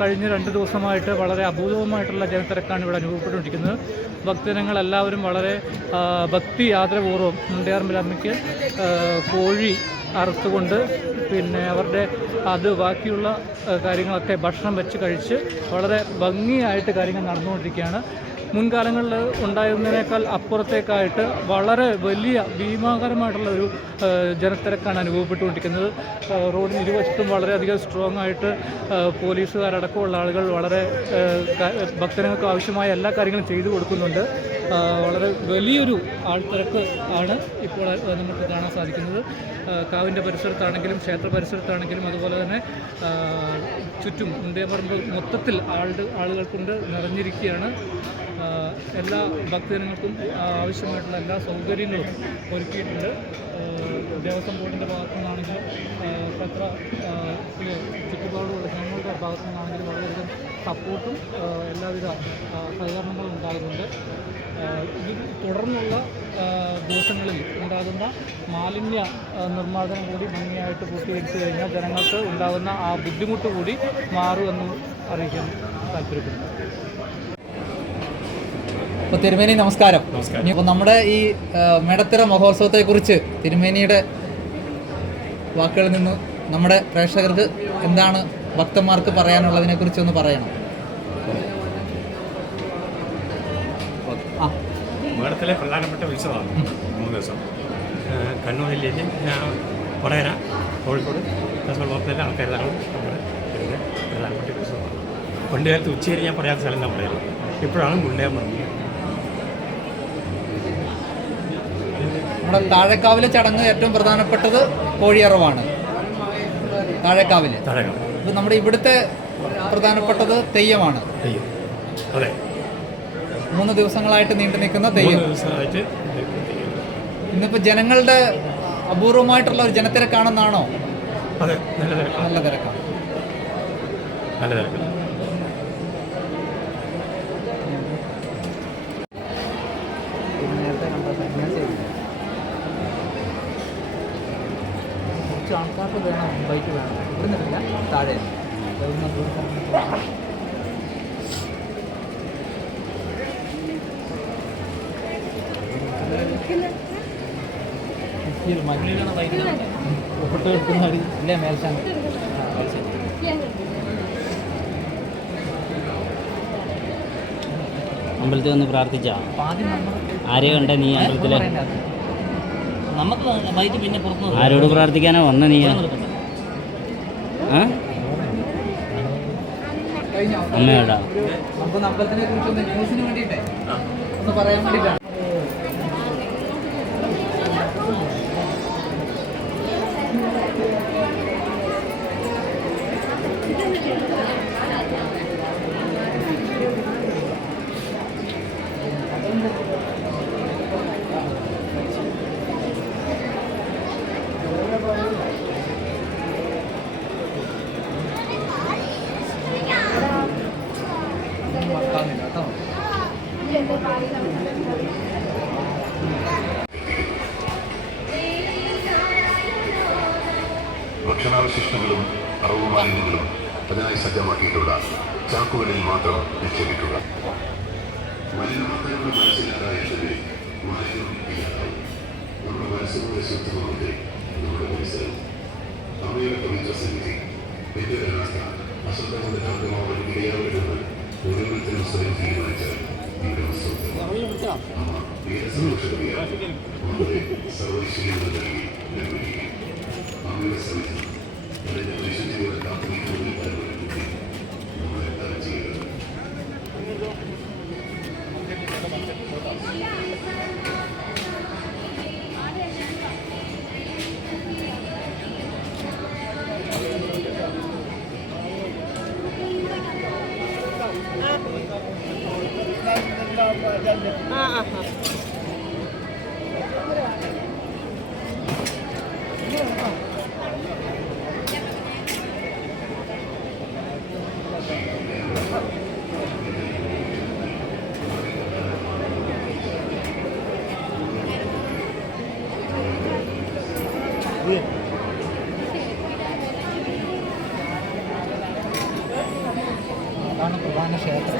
കഴിഞ്ഞ 2 ദിവസമായിട്ട് വളരെ അപൂർവമായിട്ടുള്ള ജനത്തിരക്കാണ് ഇവിടെ അനുഭവപ്പെട്ടുകൊണ്ടിരിക്കുന്നത്. ഭക്തജനങ്ങളെല്ലാവരും വളരെ ഭക്തി ആദരപൂർവ്വം മുണ്ടയാമ്പറമ്പിലമ്മയ്ക്ക് കോഴി അറുത്തുകൊണ്ട് പിന്നെ അവരുടെ ബാക്കിയുള്ള കാര്യങ്ങളൊക്കെ ഭക്ഷണം വെച്ച് കഴിച്ച് വളരെ ഭംഗിയായിട്ട് കാര്യങ്ങൾ നടന്നുകൊണ്ടിരിക്കുകയാണ്. മുൻകാലങ്ങളിൽ ഉണ്ടായിരുന്നതിനേക്കാൾ അപ്പുറത്തേക്കായിട്ട് വളരെ വലിയ ഭീമാകരമായിട്ടുള്ള ഒരു ജനത്തിരക്കാണ് അനുഭവപ്പെട്ടുകൊണ്ടിരിക്കുന്നത്. റോഡിന് ഇരുവശത്തും വളരെയധികം സ്ട്രോങ് ആയിട്ട് പോലീസുകാരടക്കമുള്ള ആളുകൾ വളരെ ഭക്തജനങ്ങൾക്ക് ആവശ്യമായ എല്ലാ കാര്യങ്ങളും ചെയ്തു കൊടുക്കുന്നുണ്ട്. വളരെ വലിയൊരു ആൾത്തിരക്ക് ആണ് ഇപ്പോൾ നമുക്ക് കാണാൻ സാധിക്കുന്നത്. കാവിൻ്റെ പരിസരത്താണെങ്കിലും ക്ഷേത്ര പരിസരത്താണെങ്കിലും അതുപോലെ തന്നെ ചുറ്റും മുണ്ടയാമ്പറമ്പ് മൊത്തത്തിൽ ആളുകൾ കൊണ്ട് നിറഞ്ഞിരിക്കുകയാണ്. എല്ലാ ഭക്തജനങ്ങൾക്കും ആവശ്യമായിട്ടുള്ള എല്ലാ സൗകര്യങ്ങളും ഒരുക്കിയിട്ടുണ്ട്. ദേവസ്വം ബോർഡിൻ്റെ ഭാഗത്തു നിന്നാണെങ്കിലും ക്ഷേത്ര ചുറ്റുപാടുള്ള ജനങ്ങളുടെ ഭാഗത്തു നിന്നാണെങ്കിലും വളരെയധികം സപ്പോർട്ടും എല്ലാവിധ സഹകരണങ്ങളും ഉണ്ടാകുന്നുണ്ട്. ഇത് തുടർന്നുള്ള ദിവസങ്ങളിൽ ഉണ്ടാകുന്ന മാലിന്യ നിർമ്മാർജ്ജനം കൂടി ഭംഗിയായിട്ട് പൂർത്തീകരിച്ചു കഴിഞ്ഞാൽ ജനങ്ങൾക്ക് ഉണ്ടാകുന്ന ആ ബുദ്ധിമുട്ട് കൂടി മാറുമെന്ന് അറിയിക്കാൻ താല്പര്യപ്പെടുന്നു. അപ്പോൾ തിരുമേനി നമസ്കാരം. ഇപ്പോൾ നമ്മുടെ ഈ മേടത്തിറ മഹോത്സവത്തെക്കുറിച്ച് തിരുമേനിയുടെ വാക്കുകളിൽ നിന്ന് നമ്മുടെ പ്രേക്ഷകർക്ക് എന്താണ് ഭക്തന്മാർക്ക് പറയാനുള്ളതിനെക്കുറിച്ച് ഒന്ന് പറയണം. മേടത്തിലെ പ്രധാനപ്പെട്ട ഉത്സവമാണ് 3 ദിവസം. കണ്ണൂർ ജില്ലയിൽ വടകര, കോഴിക്കോട്, കാസർഗോഡ് ആൾക്കാരെല്ലാം നമ്മുടെ പ്രധാനപ്പെട്ട ഉത്സവമാണ്. പണ്ട് കാലത്ത് ഉച്ചയിൽ ഞാൻ പറയാത്ത സ്ഥലം ഞാൻ പറയുന്നത്, ഇപ്പോഴാണ് മുണ്ടയാമ്പറമ്പ്. നമ്മുടെ താഴേക്കാവിലെ ചടങ്ങ് ഏറ്റവും പ്രധാനപ്പെട്ടത് കോഴിയറവാണ്. താഴേക്കാവില് ഇത് നമ്മുടെ ഇവിടുത്തെ പ്രധാനപ്പെട്ടത് തെയ്യമാണ്. അതെ, 3 ദിവസങ്ങളായിട്ട് നീണ്ടു നിൽക്കുന്ന തെയ്യം. ഇന്നിപ്പോൾ ജനങ്ങളുടെ അപൂർവമായിട്ടുള്ള ഒരു ജനത്തിരക്കാണെന്നാണോ? അതെ, നല്ല തിരക്കാണ്. ആൾക്കാരുടെ ജീപ്പ് വേണം, ബൈക്ക് വേണം. ഇവിടെ നിന്നില്ല, താഴെ ഫോട്ടോ എടുക്കുന്ന ഇല്ലേ മേൽശാന്തി. അമ്പലത്തിൽ വന്ന് പ്രാർത്ഥിച്ച ആരെയും കണ്ടേ നീ അമ്പലത്തിൽ? നമുക്ക് വൈകിട്ട് പിന്നെ പുറത്ത് ആരോട് പ്രാർത്ഥിക്കാനോ വന്ന നീ? അമ്മയോടാ? നമുക്കൊന്ന് അമ്പലത്തിനെ കുറിച്ചൊന്ന് ന്യൂസിന് വേണ്ടിയിട്ടേ ഒന്ന് പറയാൻ വേണ്ടിയിട്ടാണ്. ഭക്ഷണാവശിഷ്ടങ്ങളും അറവുമാലിന്യങ്ങളും അതിനായി സജ്ജമാക്കിയിട്ടുള്ള ചാക്കുകളിൽ മാത്രം നിക്ഷേപിക്കുക. മലിനമാക്കലുകൾ മനസ്സിലാകാതെ മാലിന്യം ഇല്ലാതാവും. നമ്മുടെ മനസ്സിലൂടെ ശുദ്ധമാകട്ടെ നമ്മുടെ പരിസരം. അമ്മയുടെ പവിത്ര സന്നിധി വ്യക്തിപരമാക്ക അശ്രദ്ധകളുടെ കാർഗമാവാൻ ഇടയാവരുമെന്ന് ഓരോരുത്തരും സ്വയം തീരുമാനിച്ചാൽ നമ്മുടെ വസ്തുത അമ്മ വീരസംരക്ഷകയാണ്. നമ്മുടെ സർവൈശ്വര്യങ്ങൾ നൽകി നിർവഹിക്കും. അമ്മയുടെ സന്നിധി അതിൻ്റെ പരിശുദ്ധിയുടെ കാത്തുനിൽക്കുന്നതിൽ പരമൊരുക്കി നമ്മളെല്ലാം ചെയ്യുക. അതാണ് പ്രധാന ക്ഷേത്രം.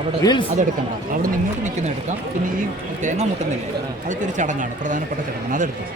അവിടെ അതെടുക്കണ്ട. അവിടെ നിന്ന് ഇങ്ങോട്ട് നിൽക്കുന്ന എടുക്കാം. പിന്നെ ഈ തേങ്ങ മുട്ടുന്നില്ല, അതൊക്കെ ഒരു ചടങ്ങാണ്, പ്രധാനപ്പെട്ട ചടങ്ങാണ്, അതെടുക്കാം.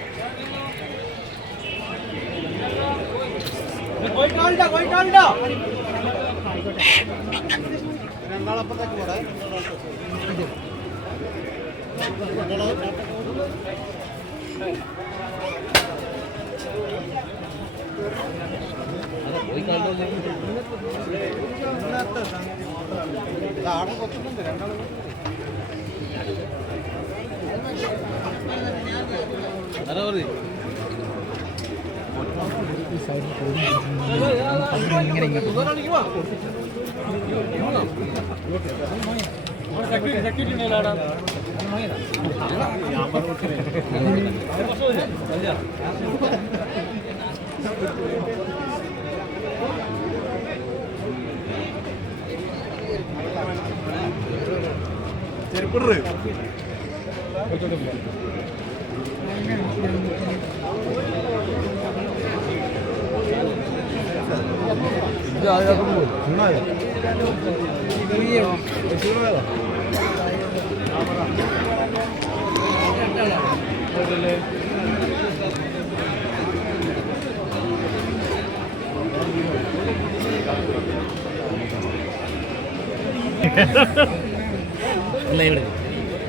ഇങ്ങനെ ചെരുപ്പിടറ്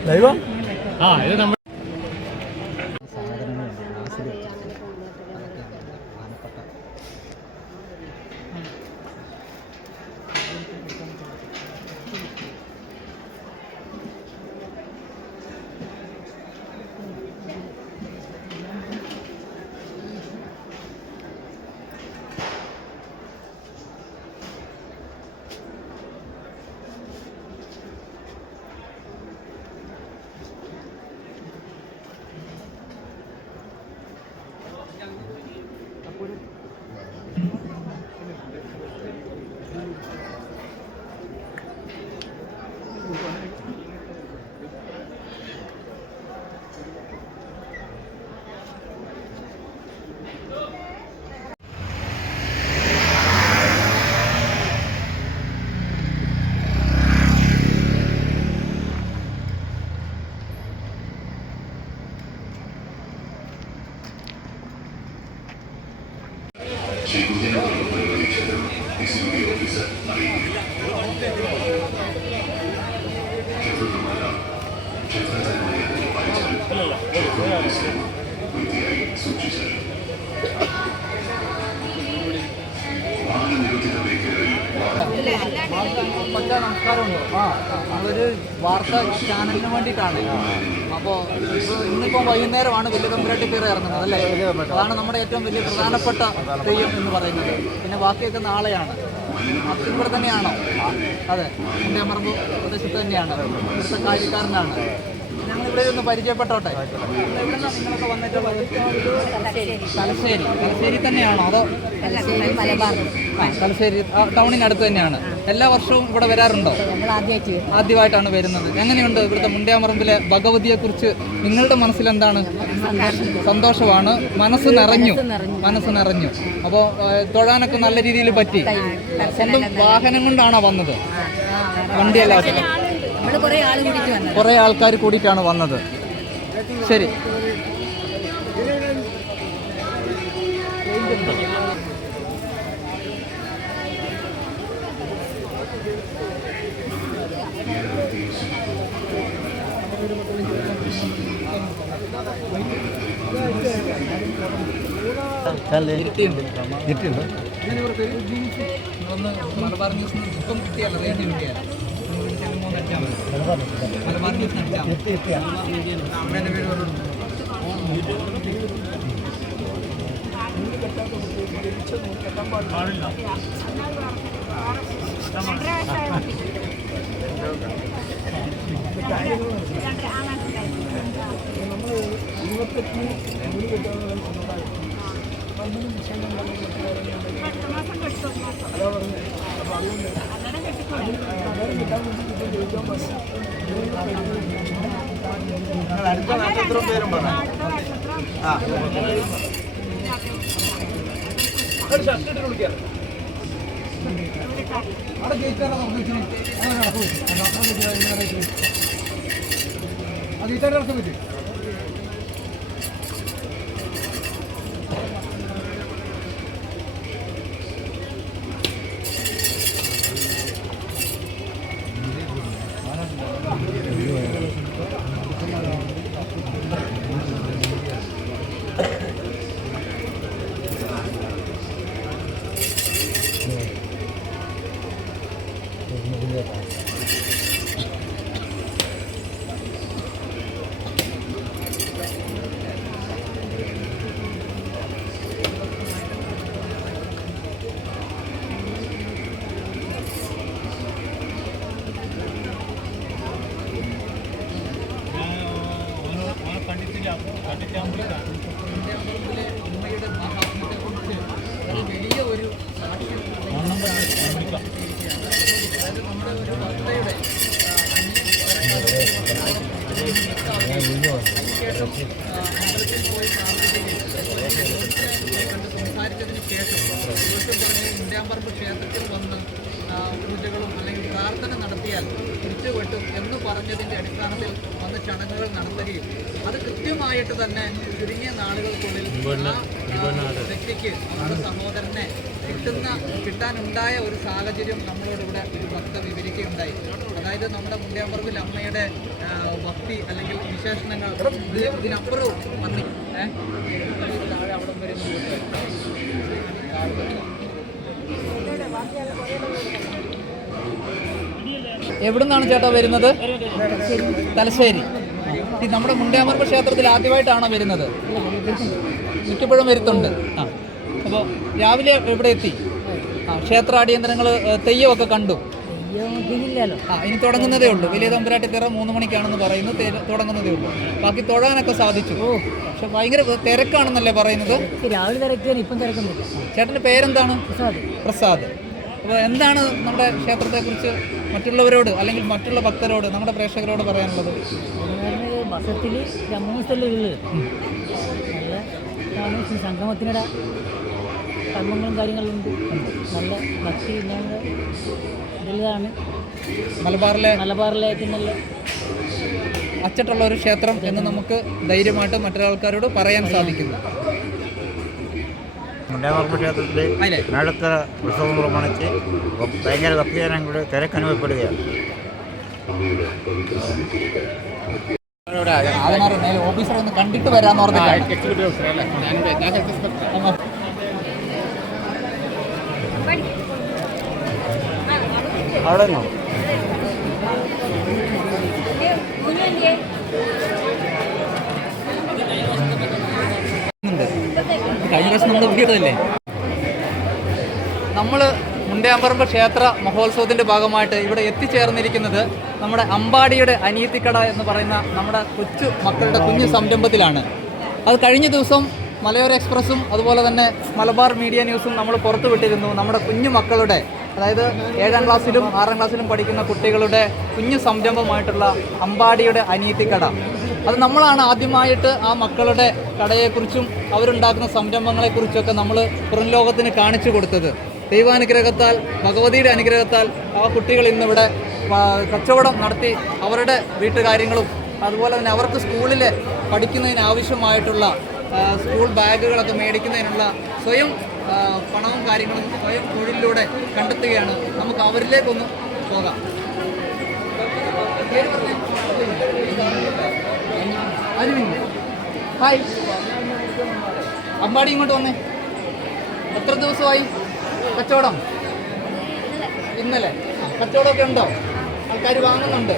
ലൈവാ? ആ ഇത് നമ്മൾ ശ്രീ കുഞ്ഞിനോട് ക്ഷേത്രം എക്സിക്യൂട്ടീവ് ഓഫീസർ അറിയിക്കുന്നു. ക്ഷേത്രത്തിലുള്ള ക്ഷേത്രാചാരമായ പാലിച്ചാൽ ക്ഷേത്രം വൃത്തിയായി സൂക്ഷിച്ചാൽ വാഹന നിരോധിത മേഖലകളിൽ നമസ്കാരമുണ്ടോ? നമ്മളൊരു വാർത്താ ചാനലിന് വേണ്ടിയിട്ടാണ്. അപ്പോൾ ഇന്നിപ്പോൾ വൈകുന്നേരമാണ് വലിയ തമ്പുരാട്ടി പേര് ഇറങ്ങുന്നത് അല്ലേ? അതാണ് നമ്മുടെ ഏറ്റവും വലിയ പ്രധാനപ്പെട്ട തെയ്യം എന്ന് പറയുന്നത്. പിന്നെ ബാക്കിയൊക്കെ നാളെയാണ്. അപ്പം ഇവിടെ തന്നെയാണോ? അതെ, മുണ്ടിയമറമ്പ് പ്രദേശത്ത് തന്നെയാണ്. ഇവിടുത്തെ കാര്യക്കാരനാണ്. ഞങ്ങളിവിടെ ഒന്ന് പരിചയപ്പെട്ടോട്ടെ. ഇവിടെ നിങ്ങളൊക്കെ വന്നിട്ടുള്ളത് തലശ്ശേരി. തലശ്ശേരി തന്നെയാണോ അതോ തലശ്ശേരി ടൗണിനടുത്ത് തന്നെയാണ്? എല്ലാ വർഷവും ഇവിടെ വരാറുണ്ടോ? ആദ്യമായിട്ടാണ് വരുന്നത്. എങ്ങനെയുണ്ട് ഇവിടുത്തെ മുണ്ടിയമറമ്പിലെ ഭഗവതിയെക്കുറിച്ച് നിങ്ങളുടെ മനസ്സിൽ എന്താണ്? സന്തോഷമാണ്. മനസ്സ് നിറഞ്ഞു. അപ്പോൾ തൊഴാനൊക്കെ നല്ല രീതിയിൽ പറ്റി. സ്വന്തം വാഹനം കൊണ്ടാണോ വന്നത്? വണ്ടിയല്ലാതെ കുറേ ആൾക്കാർ കൂടിയിട്ടാണ് വന്നത്. ശരി. മലബാർ ന്യൂസ് ഇപ്പം കിട്ടിയല്ലോ, റേഡിയോ കിട്ടിയാലോ? മലബാർ ന്യൂസ് ഉമ്മയുടെ മഹാത്മ്യത്തെക്കുറിച്ച് വലിയ ഒരു സാക്ഷ്യം നമ്മുടെ ഒരു ഭക്തയുടെ ശേഷം അമ്പലത്തിൽ പോയി പ്രാർത്ഥിക്കുകയും സംസാരിച്ചതിന് ശേഷം ദിവസം പറഞ്ഞ് മുണ്ടിയമറമ്പ് ക്ഷേത്രത്തിൽ പൂജകളും അല്ലെങ്കിൽ പ്രാർത്ഥന നടത്തിയാൽ തിരിച്ചുവിട്ടും എന്ന് പറഞ്ഞതിൻ്റെ അടിസ്ഥാനത്തിൽ വന്ന് ചടങ്ങുകൾ നടത്തുകയും അത് കൃത്യമായിട്ട് തന്നെ ചുരുങ്ങിയ നാളുകൾക്കുള്ളിൽ വ്യക്തിക്ക് അവരുടെ സഹോദരനെ കിട്ടാനുണ്ടായ ഒരു സാഹചര്യം നമ്മളോടിവിടെ ഒരു ഭക്ത വിവരിക്കുകയുണ്ടായി. അതായത് നമ്മുടെ മുണ്ടിയാമ്പറമ്പിൽ അമ്മയുടെ ഭക്തി അല്ലെങ്കിൽ വിശേഷണങ്ങൾ ഇതിനപ്പുറവും വന്നി താഴെ അവിടം വരെ എവിടുന്നാണ് ചേട്ടാ വരുന്നത്? തലശ്ശേരി. ഈ നമ്മുടെ മുണ്ടിയാമ്പറമ്പ് ക്ഷേത്രത്തിൽ ആദ്യമായിട്ടാണോ വരുന്നത്? മിക്കപ്പോഴും വരുത്തുണ്ട്. ആ, അപ്പോൾ രാവിലെ എവിടെ എത്തി? ക്ഷേത്ര അടിയന്തരങ്ങൾ തെയ്യമൊക്കെ കണ്ടു? ഇനി തുടങ്ങുന്നതേ ഉള്ളൂ. വലിയ തമ്പുരാട്ടി തിറ 3 മണിക്കാണെന്ന് പറയുന്നു. തുടങ്ങുന്നതേ ഉള്ളൂ. ബാക്കി തൊഴാനൊക്കെ സാധിച്ചു. പക്ഷെ ഭയങ്കര തിരക്കാണെന്നല്ലേ പറയുന്നത്? രാവിലെ തിരക്കാണ്, ഇപ്പം തിരക്കുന്നില്ല. ചേട്ടൻ്റെ പേരെന്താണ്? പ്രസാദ്. അപ്പോൾ എന്താണ് നമ്മുടെ ക്ഷേത്രത്തെക്കുറിച്ച് മറ്റുള്ളവരോട് അല്ലെങ്കിൽ മറ്റുള്ള ഭക്തരോട് നമ്മുടെ പ്രേക്ഷകരോട് പറയാനുള്ളത്? വർഷത്തിൽ 3 സ്ഥലങ്ങളിൽ നല്ല സംഗമത്തിനിടെ കർമ്മങ്ങളും കാര്യങ്ങളുണ്ട്. നല്ല ഭക്തി ഇതാണ് മലബാറിലേക്ക് നല്ല അച്ചട്ടുള്ള ഒരു ക്ഷേത്രം എന്ന് നമുക്ക് ധൈര്യമായിട്ട് മറ്റൊരാൾക്കാരോട് പറയാൻ സാധിക്കുന്നു. മുണ്ടിയാമ്പറമ്പ് ക്ഷേത്രത്തിൽ മേടത്തിറ ഉത്സവം പ്രമാണിച്ച് ഭയങ്കര ഭക്തജനങ്ങളുടെ തിരക്കനുഭവപ്പെടുകയാണ്. ഓഫീസർ ഒന്ന് കണ്ടിട്ട് വരാന്ന് പറഞ്ഞില്ല. അവിടെ കഴിഞ്ഞ പ്രാവശ്യം നമ്മൾ വീടല്ലേ. നമ്മൾ മുണ്ടിയാമ്പറമ്പ് ക്ഷേത്ര മഹോത്സവത്തിൻ്റെ ഭാഗമായിട്ട് ഇവിടെ എത്തിച്ചേർന്നിരിക്കുന്നത് നമ്മുടെ അമ്പാടിയുടെ അനിയത്തിക്കട എന്ന് പറയുന്ന നമ്മുടെ കൊച്ചു മക്കളുടെ കുഞ്ഞു സംരംഭത്തിലാണ്. അത് കഴിഞ്ഞ ദിവസം മലയോര എക്സ്പ്രസ്സും അതുപോലെ തന്നെ മലബാർ മീഡിയ ന്യൂസും നമ്മൾ പുറത്തു വിട്ടിരുന്നു. നമ്മുടെ കുഞ്ഞു മക്കളുടെ, അതായത് 7ാം ക്ലാസ്സിലും 6ാം ക്ലാസ്സിലും പഠിക്കുന്ന കുട്ടികളുടെ കുഞ്ഞു സംരംഭമായിട്ടുള്ള അമ്പാടിയുടെ അനിയത്തിക്കട. അത് നമ്മളാണ് ആദ്യമായിട്ട് ആ മക്കളുടെ കടയെക്കുറിച്ചും അവരുണ്ടാക്കുന്ന സംരംഭങ്ങളെക്കുറിച്ചൊക്കെ നമ്മൾ പുറം ലോകത്തിന് കാണിച്ചു കൊടുത്തത്. ദൈവാനുഗ്രഹത്താൽ, ഭഗവതിയുടെ അനുഗ്രഹത്താൽ ആ കുട്ടികൾ ഇന്നിവിടെ കച്ചവടം നടത്തി അവരുടെ വീട്ടുകാര്യങ്ങളും അതുപോലെ തന്നെ അവർക്ക് സ്കൂളിൽ പഠിക്കുന്നതിനാവശ്യമായിട്ടുള്ള സ്കൂൾ ബാഗുകളൊക്കെ മേടിക്കുന്നതിനുള്ള സ്വയം പണവും കാര്യങ്ങളും സ്വയം തൊഴിലിലൂടെ കണ്ടെത്തുകയാണ്. നമുക്ക് അവരിലേക്കൊന്ന് പോകാം. അരവിന്ദ്, ഹായ്. അമ്പാടി ഇങ്ങോട്ട് വന്നേ. എത്ര ദിവസമായി കച്ചവടം? ഇന്നലെ. കച്ചവടമൊക്കെ ഉണ്ടോ? ആൾക്കാർ വാങ്ങുന്നുണ്ട്?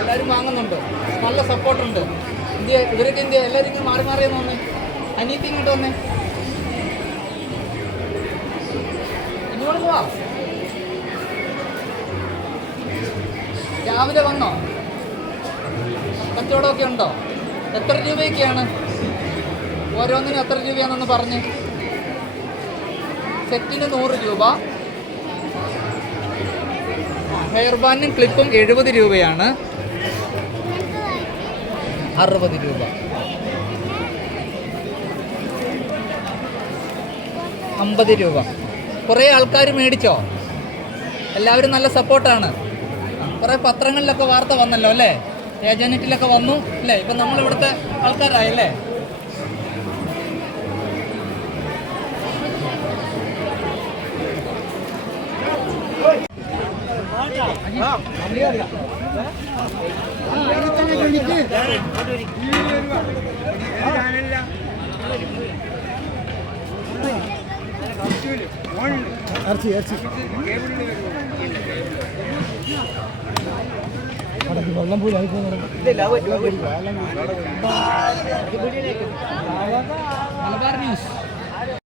എല്ലാവരും വാങ്ങുന്നുണ്ട്. നല്ല സപ്പോർട്ടുണ്ട്. ഇവരൊക്കെ എല്ലാവരും ഇങ്ങനെ മാറി മാറിയെന്ന് വന്നേ. അനിയത്തി ഇങ്ങോട്ട് വന്നേ. ഇങ്ങോട്ട് പോവാ. രാവിലെ വന്നോ? കച്ചവടമൊക്കെ ഉണ്ടോ? എത്ര രൂപയൊക്കെയാണ്? ഓരോന്നിനും എത്ര രൂപയാണെന്ന് പറഞ്ഞ്. സെറ്റിന് 100 രൂപ, ഹെയർ ബാൻഡും ക്ലിപ്പും 70 രൂപയാണ്. 60 രൂപ. 50 രൂപ. കുറേ ആൾക്കാർ മേടിച്ചോ? എല്ലാവരും നല്ല സപ്പോർട്ടാണ്. കുറേ പത്രങ്ങളിലൊക്കെ വാർത്ത വന്നല്ലോ അല്ലേ? ഏജന്റിലൊക്കെ വന്നു അല്ലേ? ഇപ്പം നമ്മളിവിടുത്തെ ആൾക്കാരായല്ലേ? വെള്ളം പോലും മലബാർ ന്യൂസ്.